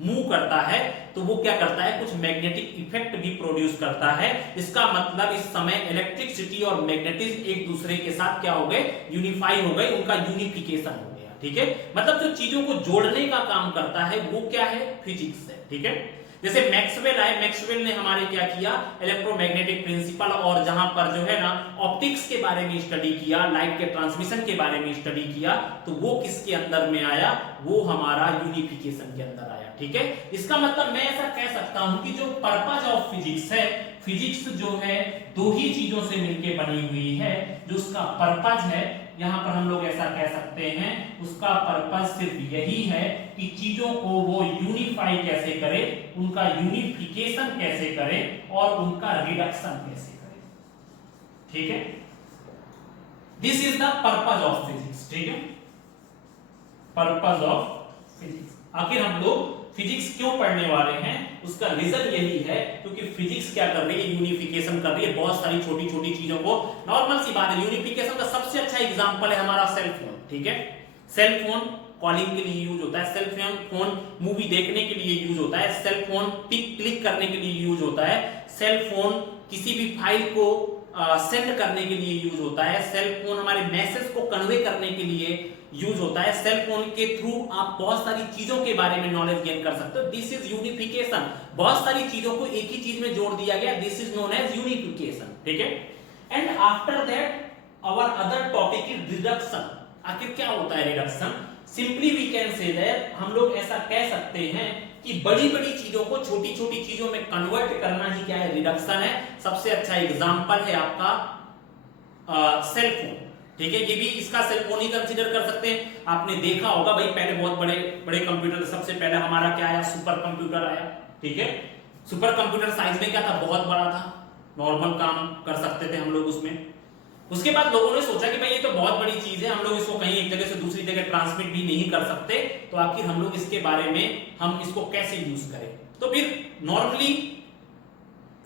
मूव करता है तो वो क्या करता है, कुछ मैग्नेटिक इफेक्ट भी प्रोड्यूस करता है। इसका मतलब इस समय इलेक्ट्रिसिटी और मैग्नेटिज्म एक दूसरे के साथ क्या हो गए, यूनिफाई हो गए, उनका यूनिफिकेशन हो गया। ठीक है, मतलब जो चीजों को जोड़ने का काम करता है वो क्या है, फिजिक्स है। ठीक है, जैसे मैक्सवेल आए, मैक्सवेल ने हमारे क्या किया, इलेक्ट्रोमैग्नेटिक प्रिंसिपल और जहां पर जो है ना ऑप्टिक्स के बारे में स्टडी किया, लाइट के ट्रांसमिशन के बारे में स्टडी किया, तो वो किसके अंदर में आया, वो हमारा यूनिफिकेशन के अंदर आया। ठीक है, इसका मतलब मैं ऐसा कह सकता हूं कि जो पर्पस ऑफ फिजिक्स है, फिजिक्स जो है दो ही चीजों से मिलकर बनी हुई है। जो उसका पर्पस है, यहां पर हम लोग ऐसा कह सकते हैं, उसका पर्पस सिर्फ यही है कि चीजों को वो यूनिफाई कैसे करे, उनका यूनिफिकेशन कैसे करे और उनका रिडक्शन कैसे करे। ठीक है, this is the purpose of physics. ठीक है, पर्पस ऑफ फिजिक्स। आखिर हम लोग फिजिक्स क्यों पढ़ने वाले हैं, उसका रीजन यही है क्योंकि फिजिक्स क्या कर रही है, यूनिफिकेशन कर रही है बहुत सारी छोटी छोटी चीजों को। नॉर्मल सी बात है, यूनिफिकेशन का सबसे अच्छा एग्जांपल है हमारा सेल फोन। ठीक है, सेल फोन कॉलिंग के लिए यूज होता है, सेल फोन मूवी देखने के लिए यूज होता है, सेल फोन पिक क्लिक करने के लिए यूज होता है, सेल फोन किसी भी फाइल को सेंड करने के लिए यूज होता है, सेल फोन हमारे मैसेज को कन्वे करने के लिए यूज होता है, सेल फोन के थ्रू आप बहुत सारी चीजों के बारे में नॉलेज गेन कर सकते हो। दिस इज यूनिफिकेशन, बहुत सारी चीजों को एक ही चीज में जोड़ दिया गया, this is known as unification. ठीक है, and after that our other topic is reduction. आखिर क्या होता है reduction, simply we can say that, हम लोग ऐसा कह सकते हैं कि बड़ी बड़ी चीजों को छोटी छोटी चीजों में कन्वर्ट करना ही क्या है, रिडक्शन है। सबसे अच्छा एग्जांपल है आपका सेल फोन। ठीक है, ये भी इसका सेल फोन ही कंसीडर कर सकते हैं। आपने देखा होगा भाई पहले बहुत बड़े बड़े कंप्यूटर, सबसे पहले हमारा क्या आया, सुपर कंप्यूटर आया। ठीक है, सुपर कंप्यूटर साइज में क्या था, बहुत बड़ा था, नॉर्मल काम कर सकते थे हम लोग उसमें। उसके बाद लोगों ने सोचा कि भाई ये तो बहुत बड़ी चीज है, हम लोग इसको कहीं एक जगह से दूसरी जगह ट्रांसमिट भी नहीं कर सकते, तो आखिर हम लोग इसके बारे में हम इसको कैसे यूज करें। तो फिर नॉर्मली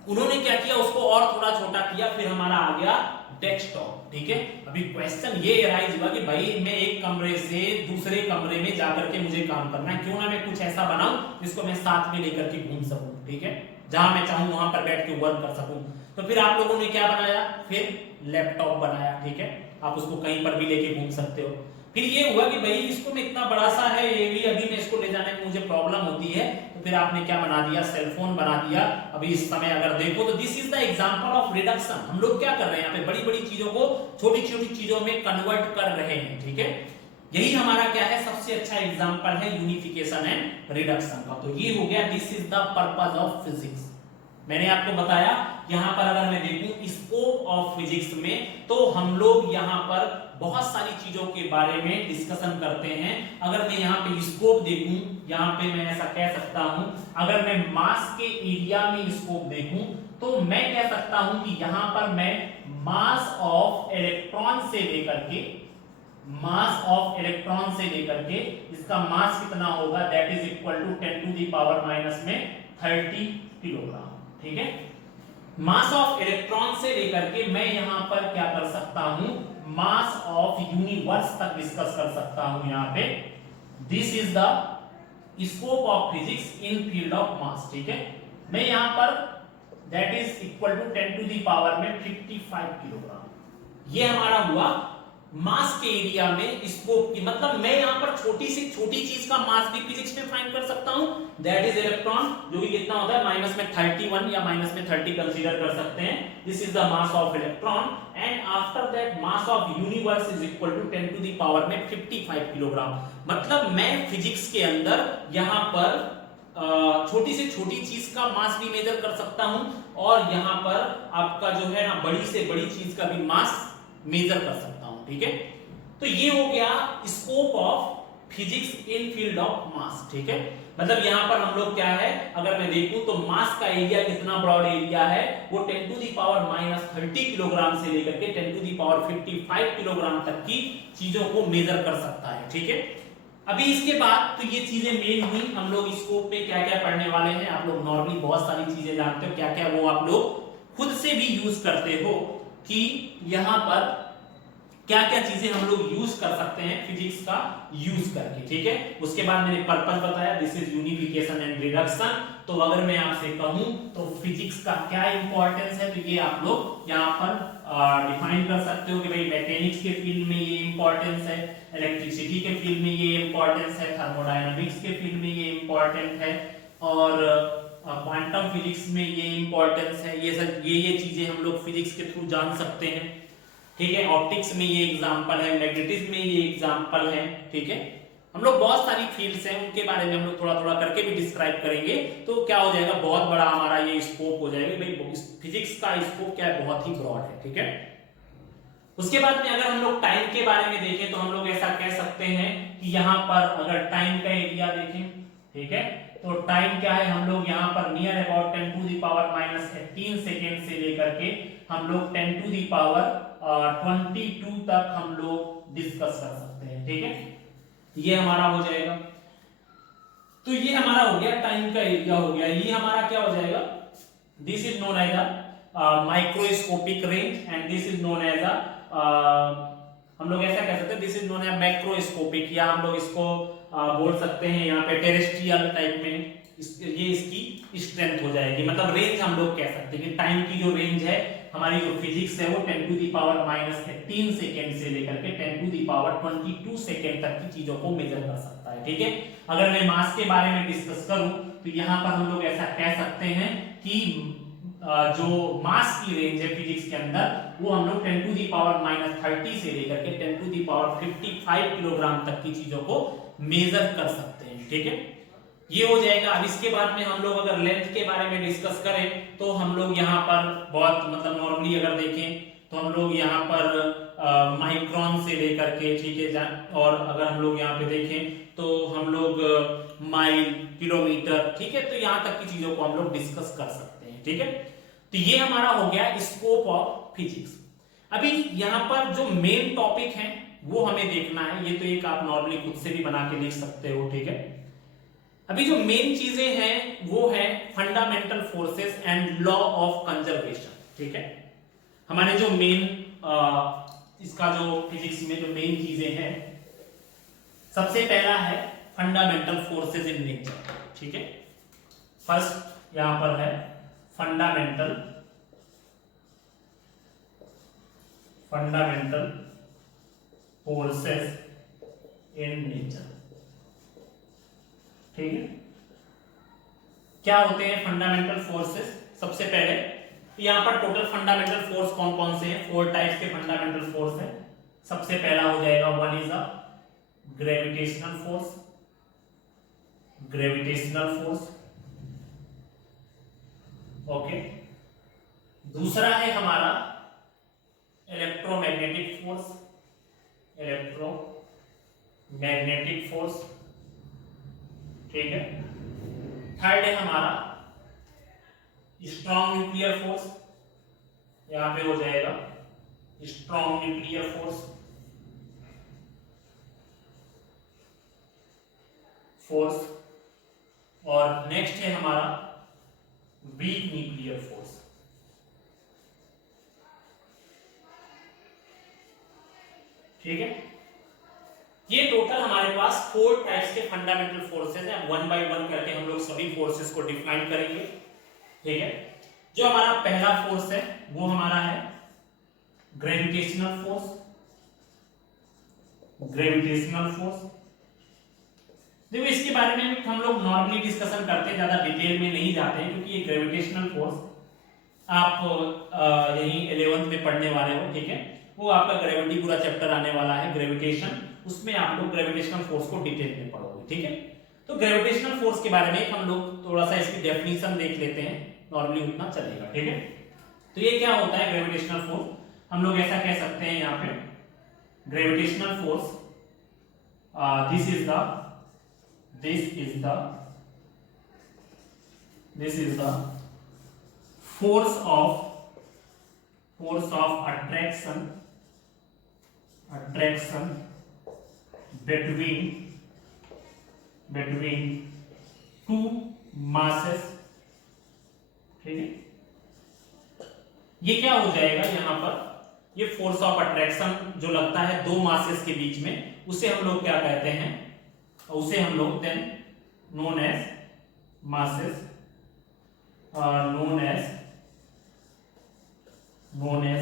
उन्होंने क्या किया, उसको और थोड़ा छोटा किया, फिर हमारा आ गया डेस्कटॉप। ठीक है, अभी क्वेश्चन ये अराइज हुआ कि भाई मैं एक कमरे से दूसरे कमरे में जाकर के मुझे काम करना है, क्यों ना मैं कुछ ऐसा बनाऊं जिसको मैं साथ में लेकर के घूम सकूं। ठीक है, जहां मैं चाहूं वहां पर बैठ के वर्क कर सकूं। तो फिर आप लोगों ने क्या बनाया, फिर लैपटॉप बनाया। ठीक है, आप उसको कहीं पर भी लेके घूम सकते हो। फिर ये हुआ कि भाई इसको मैं इतना बड़ा सा है, ये भी अभी मैं इसको ले जाने में मुझे प्रॉब्लम होती है, तो फिर आपने क्या बना दिया, सेलफोन बना दिया। अभी इस समय अगर देखो तो this is the example of reduction. हम लोग क्या कर रहे हैं, यहाँ पे बड़ी बड़ी चीजों को छोटी छोटी चीजों में कन्वर्ट कर रहे हैं। ठीक है, यही हमारा क्या है, सबसे अच्छा एग्जांपल है यूनिफिकेशन एंड रिडक्शन का। तो ये हो गया, this is the purpose of physics. मैंने आपको बताया, यहां पर अगर मैं देखूं स्कोप ऑफ फिजिक्स में, तो हम लोग यहां पर बहुत सारी चीजों के बारे में डिस्कशन करते हैं। अगर मैं यहां पे स्कोप देखूं, यहां पे मैं ऐसा कह सकता हूं, अगर मैं मास के एरिया में स्कोप देखूं, तो मैं कह सकता हूं कि यहां पर मैं मास ऑफ इलेक्ट्रॉन से लेकर के, मास ऑफ इलेक्ट्रॉन से लेकर के इसका मास कितना होगा, that is equal to 10 to the power minus में 30 किलोग्राम। ठीक है, मास ऑफ इलेक्ट्रॉन से लेकर के मैं यहां पर क्या कर सकता हूं, मास ऑफ यूनिवर्स तक डिस्कस कर सकता हूं। यहां पे this is the scope of physics in field of mass. ठीक है, मैं यहां पर that is equal to 10 to the power में 55 किलोग्राम। ये हमारा हुआ मास के एरिया में स्कोप की, मतलब मैं यहां पर छोटी से छोटी चीज का मास भी फिजिक्स में फाइंड कर सकता हूं, दैट इज इलेक्ट्रॉन, जो कि कितना होता है माइनस में 31 या माइनस में 30 कंसीडर कर सकते हैं। This is the mass of electron and after that mass of universe is equal to 10 to the power में 55 किलोग्राम। मतलब मैं फिजिक्स के अंदर यहां पर छोटी से छोटी चीज का मास भी मेजर कर सकता हूं, और यहां पर आपका जो है ना बड़ी से बड़ी चीज का भी मास मेजर कर सकता हूं। ठीक है, तो ये हो गया scope of physics in field of mass. ठीक है, मतलब यहां पर हम लोग क्या है, अगर मैं देखूं तो मास का एरिया कितना ब्रॉड एरिया है, वो 10 to the power minus 30 kilogram से लेकर के 10 टू द पावर 55 किलोग्राम तक की चीजों को मेजर कर सकता है। ठीक है, अभी इसके बाद तो ये चीजें मेन हुई। हम लोग स्कोप में क्या क्या पढ़ने वाले हैं, आप लोग नॉर्मली बहुत सारी चीजें जानते हो, क्या क्या वो आप लोग खुद से भी यूज करते हो कि यहां पर क्या क्या चीजें हम लोग यूज कर सकते हैं फिजिक्स का यूज करके। ठीक है, उसके बाद मैंने पर्पस बताया, this is unification and reduction. तो अगर मैं आपसे कहूं तो फिजिक्स का क्या इंपॉर्टेंस है, तो ये आप लोग यहां पर डिफाइन कर सकते हो कि भाई मैकेनिक्स के फील्ड में ये इंपॉर्टेंस है, इलेक्ट्रिसिटी के फील्ड में ये इंपॉर्टेंस है, थर्मोडायनामिक्स के फील्ड में ये इंपॉर्टेंट है, और क्वांटम फिजिक्स में ये इंपॉर्टेंस है। ये सब ये चीजें हम लोग फिजिक्स के थ्रू जान सकते हैं। ठीक है, ऑप्टिक्स में ये एग्जांपल है, मैग्नेटिज्म में ये एग्जांपल है। ठीक है, हम लोग बहुत सारी फील्ड्स हैं, उनके बारे में हम लोग थोड़ा थोड़ा करके भी डिस्क्राइब करेंगे, तो क्या हो जाएगा, बहुत बड़ा हमारा ये स्कोप हो जाएगा। भाई फिजिक्स का स्कोप क्या है, बहुत ही ब्रॉड है। ठीक है, उसके बाद में अगर हम लोग टाइम के बारे में देखें तो हम लोग ऐसा कह सकते हैं कि यहाँ पर अगर टाइम का एरिया देखें, ठीक है, तो टाइम क्या है, हम लोग यहाँ पर near about 10 to the power minus 18 second से लेकर के हम लोग 10 टू द पावर 22 तक हम लोग डिस्कस कर सकते हैं। ठीक है, ये हमारा हो जाएगा। तो ये हमारा हो गया टाइम का एरिया हो गया। ये हमारा क्या हो जाएगा, this is known as a microscopic range and this is known as a हम लोग ऐसा कह सकते हैं, this is known as macroscopic, या हम लोग इसको बोल सकते हैं यहाँ पे टेरेस्ट्रियल टाइप में, ये इसकी स्ट्रेंथ हो जाएगी। मतलब रेंज हम लोग कह सकते हैं कि टाइम की जो रेंज है हमारी, जो फिजिक्स है, वो 10 to the power minus 18 second से लेकर के 10 टू द पावर 22 सेकेंड तक की चीजों को मेजर कर सकता है। ठीक है, अगर मैं मास के बारे में डिस्कस करूं तो यहाँ पर हम लोग ऐसा कह सकते हैं कि जो मास की रेंज है फिजिक्स के अंदर, वो हम लोग 10 टू द पावर माइनस 30 से लेकर के 10 टू द पावर 55 किलोग्राम तक की चीजों को मेजर कर सकते हैं। ठीक है, ये हो जाएगा। अब इसके बाद में हम लोग अगर लेंथ के बारे में डिस्कस करें तो हम लोग यहाँ पर बहुत मतलब नॉर्मली अगर देखें तो हम लोग यहाँ पर माइक्रोन से लेकर के, ठीक है, और अगर हम लोग यहाँ पे देखें तो हम लोग माइल, किलोमीटर, ठीक है, तो यहाँ तक की चीजों को हम लोग डिस्कस कर सकते हैं। ठीक है, तो ये हमारा हो गया स्कोप ऑफ फिजिक्स। अभी यहाँ पर जो मेन टॉपिक है वो हमें देखना है। ये तो एक आप नॉर्मली खुद से भी बना के लिख सकते हो। ठीक है, अभी जो मेन चीजें हैं वो है fundamental forces and law of conservation, ठीक है। हमारे जो मेन इसका जो फिजिक्स में जो मेन चीजें हैं, सबसे पहला है फंडामेंटल फोर्सेस इन नेचर, ठीक है। फर्स्ट यहां पर है फंडामेंटल फोर्सेस इन नेचर, ठीक है। क्या होते हैं फंडामेंटल फोर्सेस? सबसे पहले यहां पर टोटल फंडामेंटल फोर्स कौन कौन से हैं? 4 टाइप्स के फंडामेंटल फोर्स है। सबसे पहला हो जाएगा, one is a gravitational force, okay. दूसरा है हमारा इलेक्ट्रोमैग्नेटिक फोर्स, ठीक है। थर्ड है हमारा स्ट्रॉन्ग न्यूक्लियर फोर्स, यहां पे हो जाएगा स्ट्रॉन्ग न्यूक्लियर फोर्स। और नेक्स्ट है हमारा वीक न्यूक्लियर फोर्स, ठीक है। ये टोटल हमारे पास 4 टाइप्स के फंडामेंटल फोर्सेस हैं। वन बाय वन करके हम लोग सभी फोर्सेस को डिफाइन करेंगे, ठीक है। जो हमारा पहला फोर्स है वो हमारा है ग्रेविटेशनल फोर्स। देखो इसके बारे में हम लोग नॉर्मली डिस्कशन करते हैं, ज्यादा डिटेल में नहीं जाते हैं, क्योंकि ये ग्रेविटेशनल फोर्स आप यही 11th में पढ़ने वाले हो, ठीक है। वो आपका ग्रेविटी पूरा चैप्टर आने वाला है ग्रेविटेशन, उसमें आप लोग ग्रेविटेशनल फोर्स को डिटेल में पढ़ोगे, ठीक है। तो ग्रेविटेशनल फोर्स के बारे में हम लोग थोड़ा सा इसकी डेफिनेशन देख लेते हैं, नॉर्मली उतना चलेगा, ठीक है। तो ये क्या होता है ग्रेविटेशनल फोर्स? हम लोग ऐसा कह सकते हैं यहाँ पे gravitational force, this is the force of attraction between two masses, ठीक है। ये क्या हो जाएगा यहां पर? ये फोर्स ऑफ अट्रैक्शन जो लगता है दो मासेस के बीच में, उसे हम लोग क्या कहते हैं? उसे हम लोग then known as masses are known as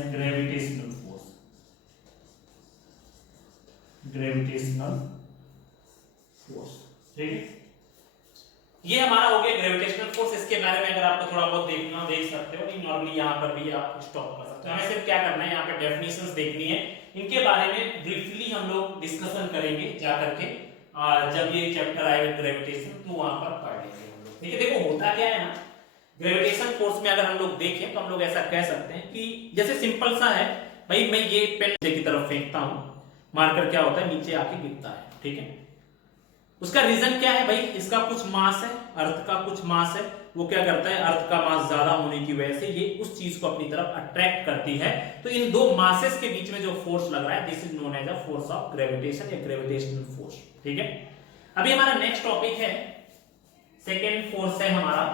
gravitational force, ठीक है। ये हमारा हो गया ग्रेविटेशनल फोर्स। इसके बारे में अगर आपको थोड़ा बहुत देखना देख सकते हो, नहीं नॉर्मली यहाँ पर भी आप स्टॉप कर सकते हो। हमें सिर्फ क्या करना है, यहाँ पे डेफिनेशंस देखनी है, इनके बारे में ब्रीफली हम लोग डिस्कशन करेंगे जा करके। जब ये चैप्टर आएगा ग्रेविटेशन तो वहां पर पढ़ लेंगे हम लोग, ठीक है। देखो होता क्या है ना, ग्रेविटेशन फोर्स में अगर हम लोग देखें तो हम लोग ऐसा कह सकते हैं कि जैसे सिंपल सा है भाई, मैं ये पेन नीचे की तरफ फेंकता हूं, मार्कर क्या होता है नीचे आके गिरता है, ठीक है। उसका रीजन क्या है भाई? इसका कुछ मास है, अर्थ का कुछ मास है, वो क्या करता है, अर्थ का मास ज्यादा होने की वजह से ये उस चीज को अपनी तरफ अट्रैक्ट करती है। तो इन दो मासेस के बीच में जो फोर्स लग रहा है, this is known as a force of gravitation या ग्रेविटेशनल फोर्स, ठीक है। अभी हमारा नेक्स्ट टॉपिक है, सेकेंड फोर्स है हमारा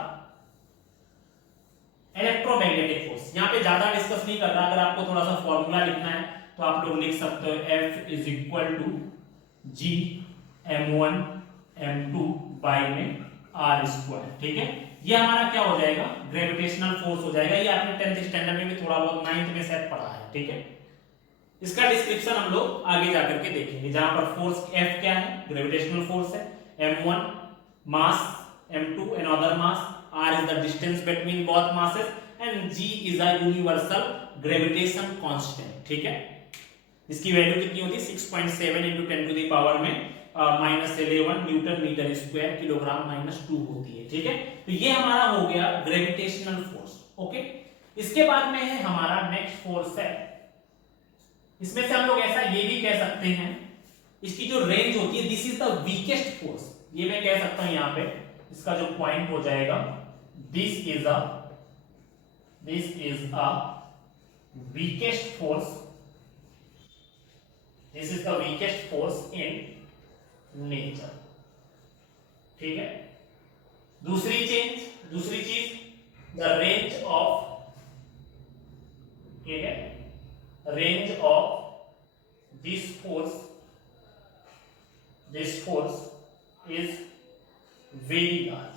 इलेक्ट्रोमैग्नेटिक फोर्स। यहां पे ज्यादा डिस्कस नहीं कर रहा, अगर आपको थोड़ा सा फॉर्मूला लिखना है तो आप लोग लिख सकते हो F is equal to G m1 m2 by में r स्क्वायर, ठीक है। ये हमारा क्या हो जाएगा, ग्रेविटेशनल फोर्स हो जाएगा। ये आपने 10th स्टैंडर्ड में भी थोड़ा बहुत 9th में शायद पढ़ा है, ठीक है। इसका डिस्क्रिप्शन हम लोग आगे जाकर के देखेंगे। जहां पर फोर्स F क्या है, ग्रेविटेशनल फोर्स है, m1 mass, m2 another mass, r is the distance between both masses and g is a universal gravitation constant, ठीक है। इसकी वैल्यू कितनी होती है, 6.7 into 10 to the power में -11 न्यूटन मीटर स्क्वायर किलोग्राम -2 होती है, ठीक है। तो ये हमारा हो गया ग्रेविटेशनल फोर्स, ओके। इसके बाद में है हमारा नेक्स्ट फोर्स है, इसमें से हम लोग ऐसा ये भी कह सकते हैं, इसकी जो रेंज होती है, this is the weakest force. ये मैं कह सकता हूं यहाँ पे इसका जो पॉइंट हो जाएगा, this is a weakest force, this is the weakest force in nature, ठीक है। दूसरी चीज द रेंज ऑफ, ठीक है, range of this force is very large.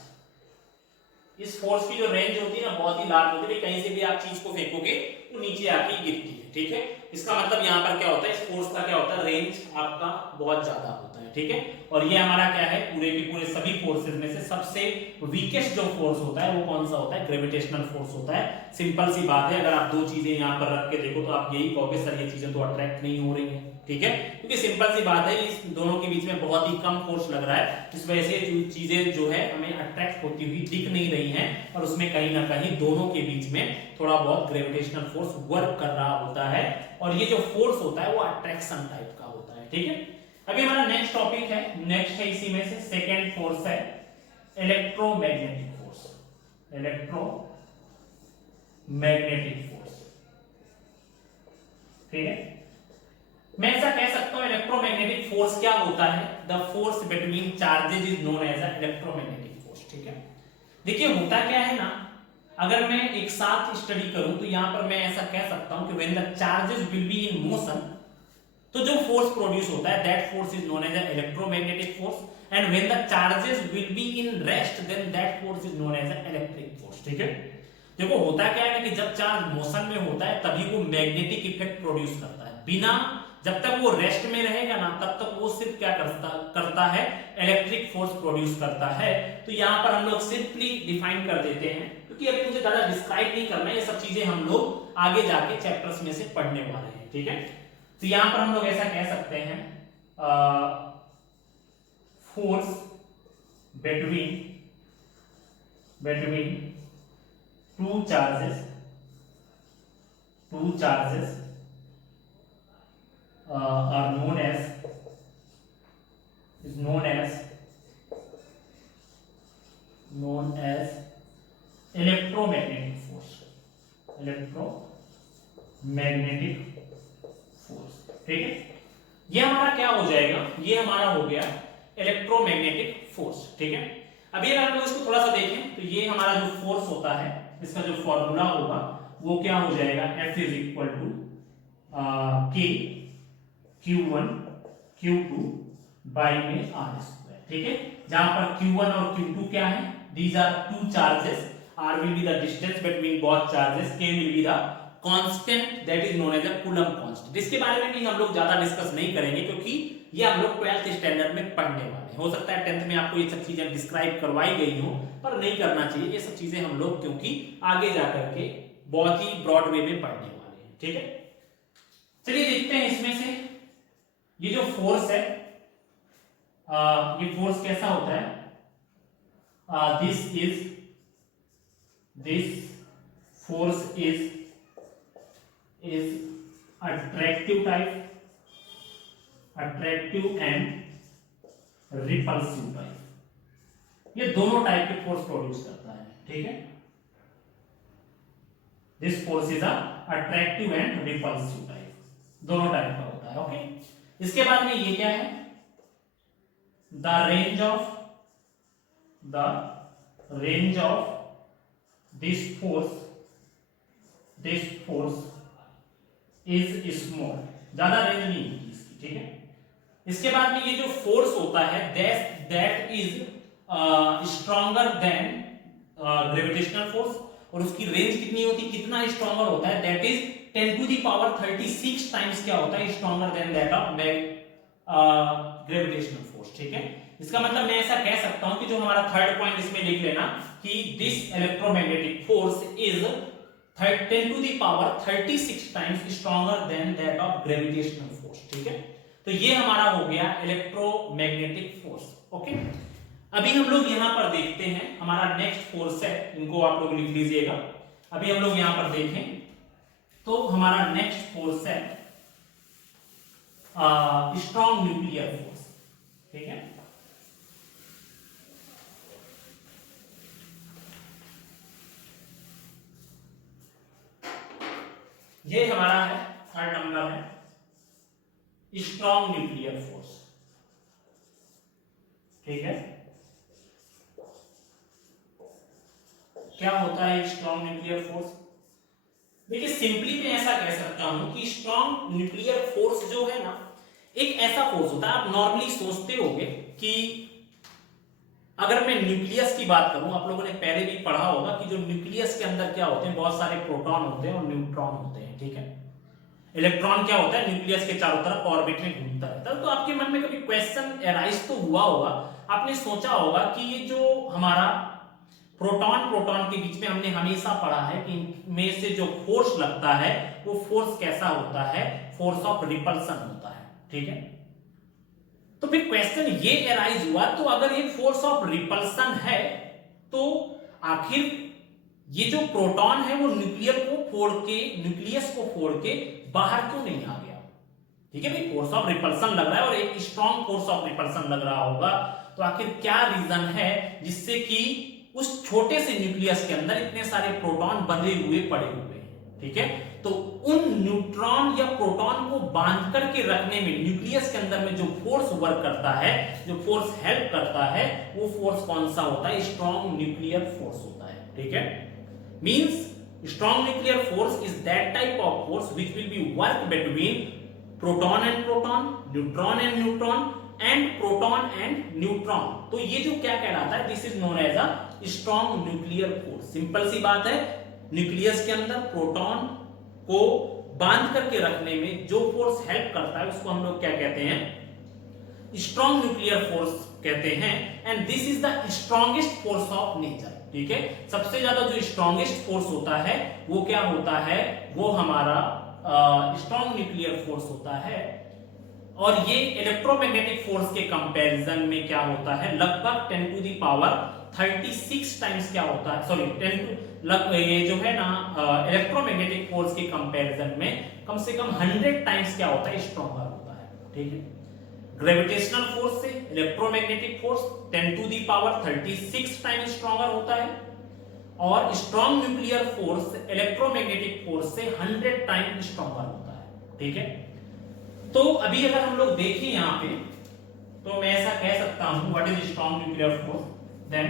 इस फोर्स की जो रेंज होती है ना बहुत ही लार्ज होती है, कहीं से भी आप चीज को फेंकोगे वो नीचे आके गिरती है, ठीक है। इसका मतलब यहाँ पर क्या होता है, इस फोर्स का क्या होता है, रेंज आपका बहुत ज्यादा होता है, ठीक है। और ये हमारा क्या है, पूरे के पूरे सभी फोर्सेस में से सबसे वीकेस्ट जो फोर्स होता है वो कौन सा होता है, ग्रेविटेशनल फोर्स होता है। सिंपल सी बात है, अगर आप दो चीजें यहाँ पर रख के देखो तो आप यही कहोगे सर ये चीजें तो अट्रैक्ट नहीं हो रही है, ठीक है, क्योंकि सिंपल सी बात है इस दोनों के बीच में बहुत ही कम फोर्स लग रहा है, इस वजह से चीजें जो है हमें अट्रैक्ट होती हुई दिख नहीं रही हैं, और उसमें कहीं ना कहीं दोनों के बीच में थोड़ा बहुत ग्रेविटेशनल फोर्स वर्क कर रहा होता है, और ये जो फोर्स होता है वो अट्रैक्शन टाइप का होता है, ठीक है। अभी हमारा नेक्स्ट टॉपिक है, नेक्स्ट है इसी में से सेकेंड फोर्स है इलेक्ट्रोमैग्नेटिक फोर्स, इलेक्ट्रोमैग्नेटिक फोर्स, ठीक है। मैं ऐसा कह सकता हूं इलेक्ट्रोमैग्नेटिक फोर्स क्या होता है, the force between charges is known as electromagnetic force, ठीक है। देखिए होता क्या है ना, अगर मैं एक साथ स्टडी करूं तो यहां पर मैं ऐसा कह सकता हूं कि when the charges will be in motion, तो जो फोर्स प्रोड्यूस होता है that force is known as electromagnetic force, and when the charges will be in rest then that force is known as electric force, ठीक है। देखो होता क्या है ना कि जब चार्ज मोशन में होता है तभी वो मैग्नेटिक इफेक्ट प्रोड्यूस करता है, बिना जब तक वो रेस्ट में रहेगा ना तब तक वो सिर्फ क्या करता है, इलेक्ट्रिक फोर्स प्रोड्यूस करता है। तो यहाँ पर हम लोग सिंपली डिफाइन कर देते हैं, क्योंकि अभी मुझे ज्यादा डिस्क्राइब नहीं करना है, ये सब चीजें हम लोग आगे जाके चैप्टर्स में से पढ़ने वाले हैं, ठीक है। तो यहाँ पर हम लोग ऐसा कह सकते हैं force between two charges are known as electromagnetic force, ठीक है। ये हमारा क्या हो जाएगा, ये हमारा हो गया इलेक्ट्रोमैग्नेटिक फोर्स, ठीक है। अभी अगर हम लोग इसको थोड़ा सा देखें तो ये हमारा जो फोर्स होता है इसका जो फॉर्मूला होगा वो क्या हो जाएगा, F is equal to K Q1 Q2 by में R स्क्वायर, ठीक है। जहां पर Q1 और Q2 क्या है, these are two charges, R will be the distance between both charges, K will be the constant that is known as a Coulomb constant। इसके बारे में भी हम लोग ज्यादा डिस्कस नहीं करेंगे क्योंकि ये हम लोग 12th स्टैंडर्ड में पढ़ने वाले हैं। हो सकता है 10th में आपको ये सब चीजें डिस्क्राइब करवाई गई हो, पर नहीं करना चाहिए ये सब चीजें हम लोग, क्योंकि आगे जाकर के बहुत ही ब्रॉड वे में पढ़ने वाले हैं, ठीक है। चलिए देखते हैं इसमें से ये जो फोर्स है, ये फोर्स कैसा होता है, this force is attractive and repulsive type, ये दोनों टाइप के फोर्स प्रोड्यूस करता है, ठीक है। This force is attractive and repulsive type, दोनों टाइप का होता है, ओके। इसके बाद में ये क्या है, the range of this force is small, ज्यादा रेंज नहीं होती इसकी, ठीक है। इसके बाद में ये जो फोर्स होता है that is stronger then gravitational force, और उसकी रेंज कितनी होती है, कितना स्ट्रॉन्गर होता है, that is 10 to the power 36 times क्या होता है, stronger than that of gravitational force, ठीक है। इसका मतलब मैं ऐसा कह सकता हूं कि जो हमारा थर्ड पॉइंट इसमें लिख लेना कि this electromagnetic force is 10 to the power 36 times stronger than that of gravitational force, ठीक है। तो ये हमारा हो गया इलेक्ट्रोमैग्नेटिक फोर्स, ओके। अभी हम लोग यहां पर देखते हैं हमारा नेक्स्ट फोर्स है, इनको आप लोग लिख लीजिएगा। अभी हम लोग यहां पर देखें तो हमारा नेक्स्ट फोर्स है स्ट्रॉन्ग न्यूक्लियर फोर्स, ठीक है। ये हमारा है थर्ड नंबर है स्ट्रॉन्ग न्यूक्लियर फोर्स, ठीक है। क्या होता है स्ट्रॉन्ग न्यूक्लियर फोर्स? देखिए सिंपली मैं ऐसा कह सकता हूं कि स्ट्रॉन्ग न्यूक्लियर फोर्स जो है ना, एक ऐसा फोर्स होता है, आप नॉर्मली सोचते होंगे कि अगर मैं न्यूक्लियस की बात करूं, आप लोगों ने पहले भी पढ़ा होगा कि जो न्यूक्लियस के अंदर क्या होते हैं, बहुत सारे प्रोटॉन होते हैं और न्यूट्रॉन होते हैं, ठीक है। इलेक्ट्रॉन क्या होता है, न्यूक्लियस के चारों तरफ ऑर्बिट में घूमता रहता है। तो आपके मन में कभी क्वेश्चन अराइज तो हुआ होगा, आपने सोचा होगा कि ये जो हमारा प्रोटॉन प्रोटॉन के बीच में हमने हमेशा पढ़ा है कि इनमें से जो फोर्स लगता है वो फोर्स कैसा होता है, फोर्स ऑफ रिपल्सन होता है, ठीक है। तो फिर क्वेश्चन ये अराइज हुआ, तो अगर ये फोर्स ऑफ रिपल्सन है तो आखिर ये जो प्रोटॉन है वो न्यूक्लियर को फोड़ के, न्यूक्लियस को फोड़ के बाहर क्यों नहीं आ गया? ठीक है भाई, फोर्स ऑफ रिपल्सन लग रहा है और एक स्ट्रॉन्ग फोर्स ऑफ रिपल्सन लग रहा होगा, तो आखिर क्या रीजन है जिससे कि उस छोटे से न्यूक्लियस के अंदर इतने सारे प्रोटॉन बंधे हुए पड़े हुए हैं, ठीक है। तो उन न्यूट्रॉन या प्रोटॉन को बांध करके रखने में न्यूक्लियस के अंदर में जो फोर्स वर्क करता है, जो फोर्स हेल्प करता है, वो फोर्स कौन सा होता है? स्ट्रॉन्ग न्यूक्लियर फोर्स होता है, ठीक है। Means strong nuclear force is that type of force which will be work between proton and proton, neutron and neutron and proton and neutron। तो ये जो क्या कहलाता है, this is known as a strong nuclear force। Simple सी बात है, nucleus के अंदर प्रोटॉन को बांध करके रखने में जो फोर्स हेल्प करता है उसको हम लोग क्या कहते हैं? स्ट्रॉन्ग न्यूक्लियर फोर्स कहते हैं। And this is the strongest force of nature, ठीक है। सबसे ज्यादा जो स्ट्रॉन्गेस्ट फोर्स होता है वो क्या होता है? वो हमारा स्ट्रॉन्ग न्यूक्लियर फोर्स होता है। और ये इलेक्ट्रोमैग्नेटिक फोर्स के कंपैरिजन में क्या होता है? लगभग 10 टू द पावर 36 टाइम्स क्या होता है, सॉरी 10 टू, ये जो है ना इलेक्ट्रोमैग्नेटिक फोर्स के कंपैरिजन में कम से कम 100 टाइम्स क्या होता है? स्ट्रॉन्गर होता है, ठीक है। ग्रेविटेशनल फोर्स से electromagnetic force 10 to the power 36 time stronger होता है, और strong nuclear force electromagnetic force से 100 टाइम स्ट्रॉन्गर होता है, ठीक है। तो अभी अगर हम लोग देखें यहां पे, तो मैं ऐसा कह सकता हूं, what is strong nuclear force? Then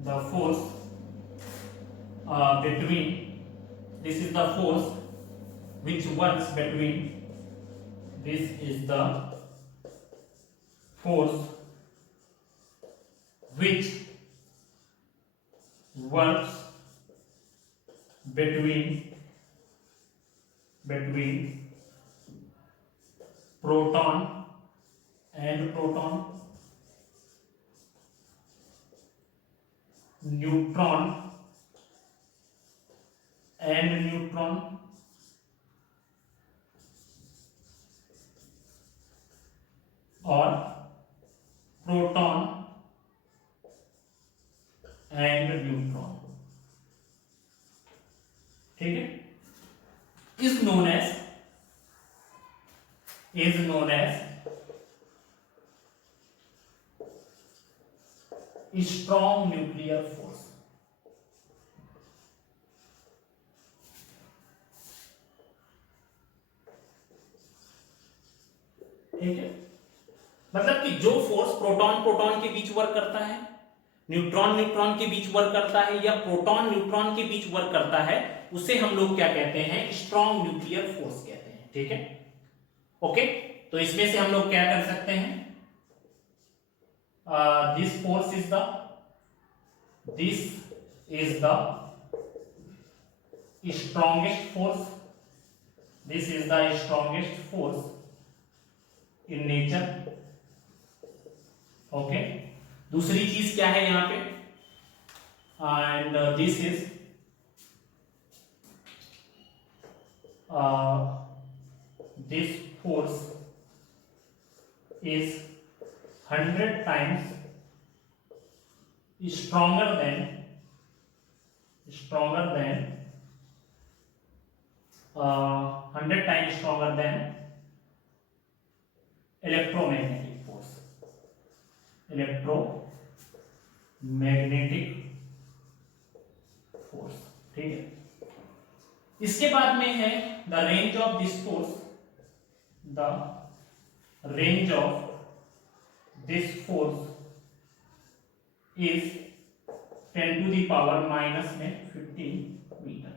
the force between, this is the force which works between, this is the force which works between proton and proton, neutron and neutron, और प्रोटॉन एंड न्यूट्रॉन, ठीक है। Is known as strong nuclear force, ठीक है। मतलब कि जो force proton proton के बीच work करता है, न्यूट्रॉन न्यूट्रॉन के बीच वर्क करता है, या प्रोटॉन न्यूट्रॉन के बीच वर्क करता है, उसे हम लोग क्या कहते हैं? स्ट्रॉन्ग न्यूक्लियर फोर्स कहते हैं, ठीक है। ओके, तो इसमें से हम लोग क्या कर सकते हैं? This force is the strongest force, this is the strongest force in nature, okay. दूसरी चीज क्या है यहां पे? And this is this force is 100 times stronger than 100 times stronger than electromagnetic force, ठीक है। इसके बाद में है the range of this force, is 10 to the power minus में 15 मीटर,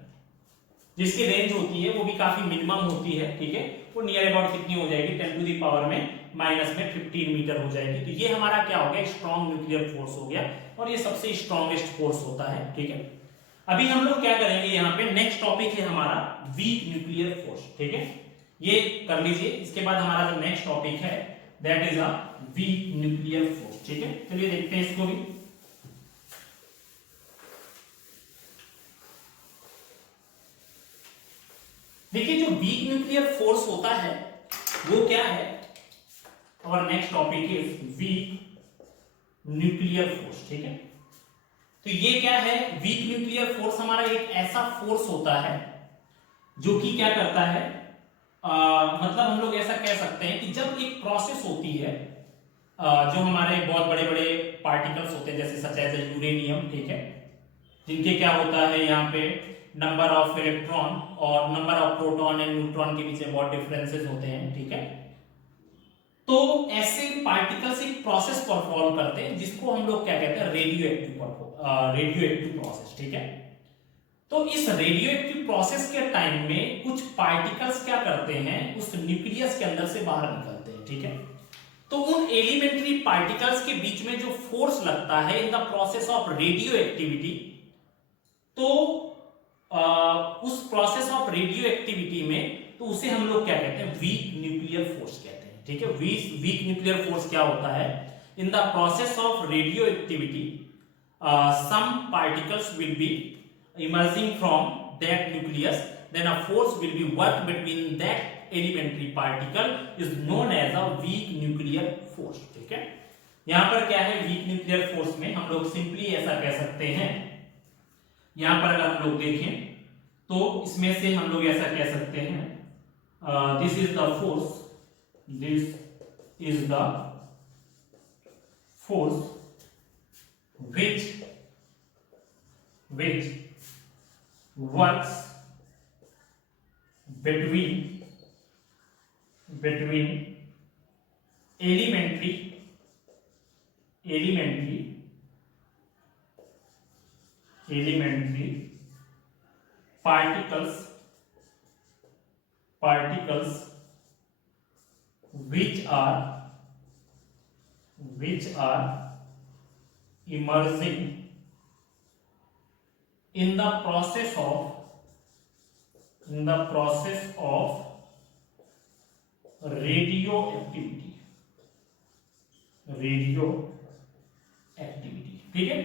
जिसकी रेंज होती है वो भी काफी मिनिमम होती है, ठीक है, वो नियर अबाउट कितनी हो जाएगी 10 टू दी पावर में माइनस में 15 मीटर हो जाएगी। तो ये हमारा क्या हो गया, स्ट्रॉन्ग न्यूक्लियर फोर्स हो गया, और ये सबसे स्ट्रॉन्गेस्ट फोर्स होता है, ठीक है। अभी हम लोग क्या करेंगे, यहाँ पे नेक्स्ट टॉपिक है हमारा वीक न्यूक्लियर फोर्स, ठीक है, ये कर लीजिए। इसके बाद हमारा जो नेक्स्ट टॉपिक है that is a weak nuclear force, ठीक है। चलिए देखते हैं इसको भी। देखिए जो वीक न्यूक्लियर फोर्स होता है वो क्या है, और next topic is weak nuclear force, ठीक है। तो ये क्या है, वीक न्यूक्लियर फोर्स हमारा एक ऐसा फोर्स होता है जो कि क्या करता है, मतलब हम लोग ऐसा कह सकते हैं कि जब एक प्रोसेस होती है, जो हमारे बहुत बड़े बड़े पार्टिकल्स होते हैं जैसे सच एज यूरेनियम, ठीक है, जिनके क्या होता है यहाँ पे नंबर ऑफ इलेक्ट्रॉन और number of proton and neutron के बीच में बहुत डिफरेंसेस होते हैं, ठीक है। तो ऐसे पार्टिकल्स एक प्रोसेस परफॉर्म करते हैं जिसको हम लोग क्या कहते हैं, रेडियो एक्टिव प्रोसेस, ठीक है। तो इस रेडियो एक्टिव प्रोसेस के टाइम में कुछ पार्टिकल्स क्या करते हैं, उस न्यूक्लियस के अंदर से बाहर निकलते हैं, ठीक है। तो उन एलिमेंट्री पार्टिकल्स के बीच में जो फोर्स लगता है in the process of radio activity, तो उस प्रोसेस ऑफ रेडियो एक्टिविटी में, तो उसे हम लोग क्या कहते हैं, वीक न्यूक्लियर फोर्स कहते हैं, ठीक है। वीक न्यूक्लियर फोर्स क्या होता है, in the process of radio activity some particles will be emerging from that nucleus, then a force will be worked between that elementary particle is known as a weak nuclear force, ठीक है। यहां पर क्या है, week nuclear force में हम लोग simply ऐसा कह सकते हैं, यहां पर अगर हम लोग देखें तो इसमें से हम लोग ऐसा कह सकते हैं, this is the force, this is the force which works between elementary particles which are emerging in the process of radioactivity, ठीक है।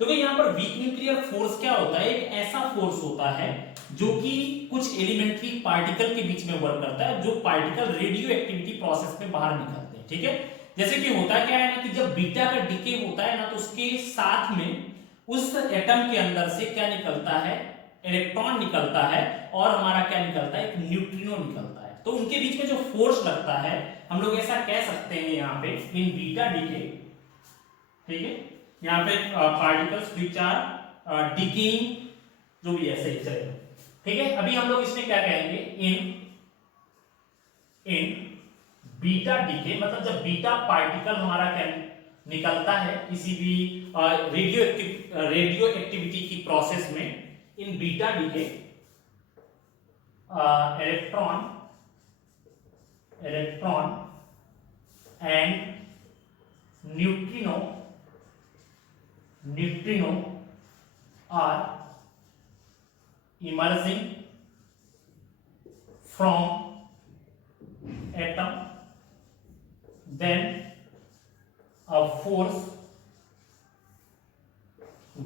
तो यहाँ पर वीक न्यूक्लियर फोर्स क्या होता है, एक ऐसा फोर्स होता है जो कि कुछ एलिमेंट्री पार्टिकल के बीच में वर्क करता है, जो पार्टिकल रेडियो एक्टिविटी प्रोसेस में बाहर निकलते हैं, ठीक है। जैसे कि होता क्या है ना, कि जब बीटा का डिके होता है ना, तो उसके साथ में उस एटम के अंदर से क्या निकलता है, इलेक्ट्रॉन निकलता है, और हमारा क्या निकलता है, एक न्यूट्रिनो निकलता है। तो उनके बीच में जो फोर्स लगता है, हम लोग ऐसा कह सकते हैं यहाँ पे इन बीटा डीके, ठीक है, यहाँ पे पार्टिकल्स विच आर डिकेइंग, जो भी ऐसे ही चलेगा, ठीक है। अभी हम लोग इसमें क्या कहेंगे, इन बीटा डीके, मतलब जब बीटा पार्टिकल हमारा क्या निकलता है किसी भी रेडियो एक्टिविटी की प्रोसेस में, in beta decay electron and neutrino are emerging from atom, then a force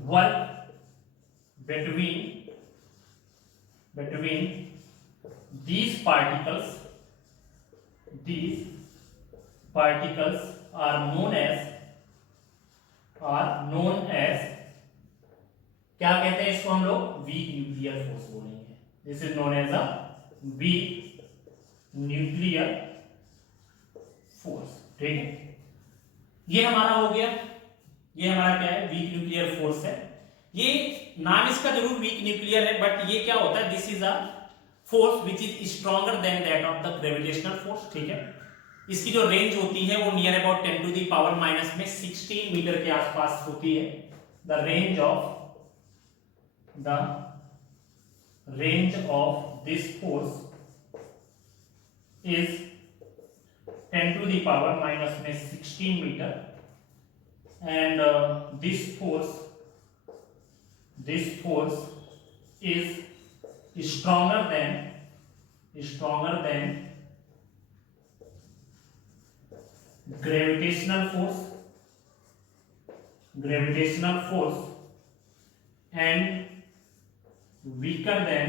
work between these particles are known as क्या कहते हैं इसको, हम लोग वीक न्यूक्लियर फोर्स बोलेंगे। This is known as a weak nuclear force, ठीक है। ये हमारा हो गया, ये हमारा क्या है, वीक न्यूक्लियर फोर्स है। ये नाम इसका जरूर वीक न्यूक्लियर है, बट ये क्या होता है, this is a force which is stronger than that of the gravitational force, ठीक है। इसकी जो रेंज होती है वो near about 10 to the power minus में 16 मीटर के आसपास होती है। The range of this force is 10 to the power minus में 16 metre and this force is stronger than gravitational force and weaker than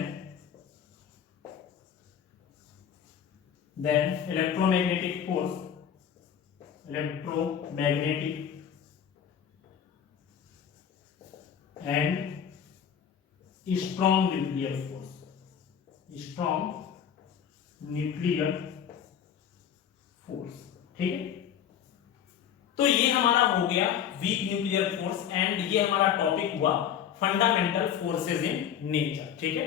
electromagnetic force and strong nuclear force, ठीक है। तो ये हमारा हो गया वीक न्यूक्लियर फोर्स एंड ये हमारा टॉपिक हुआ फंडामेंटल फोर्सेस इन नेचर, ठीक है।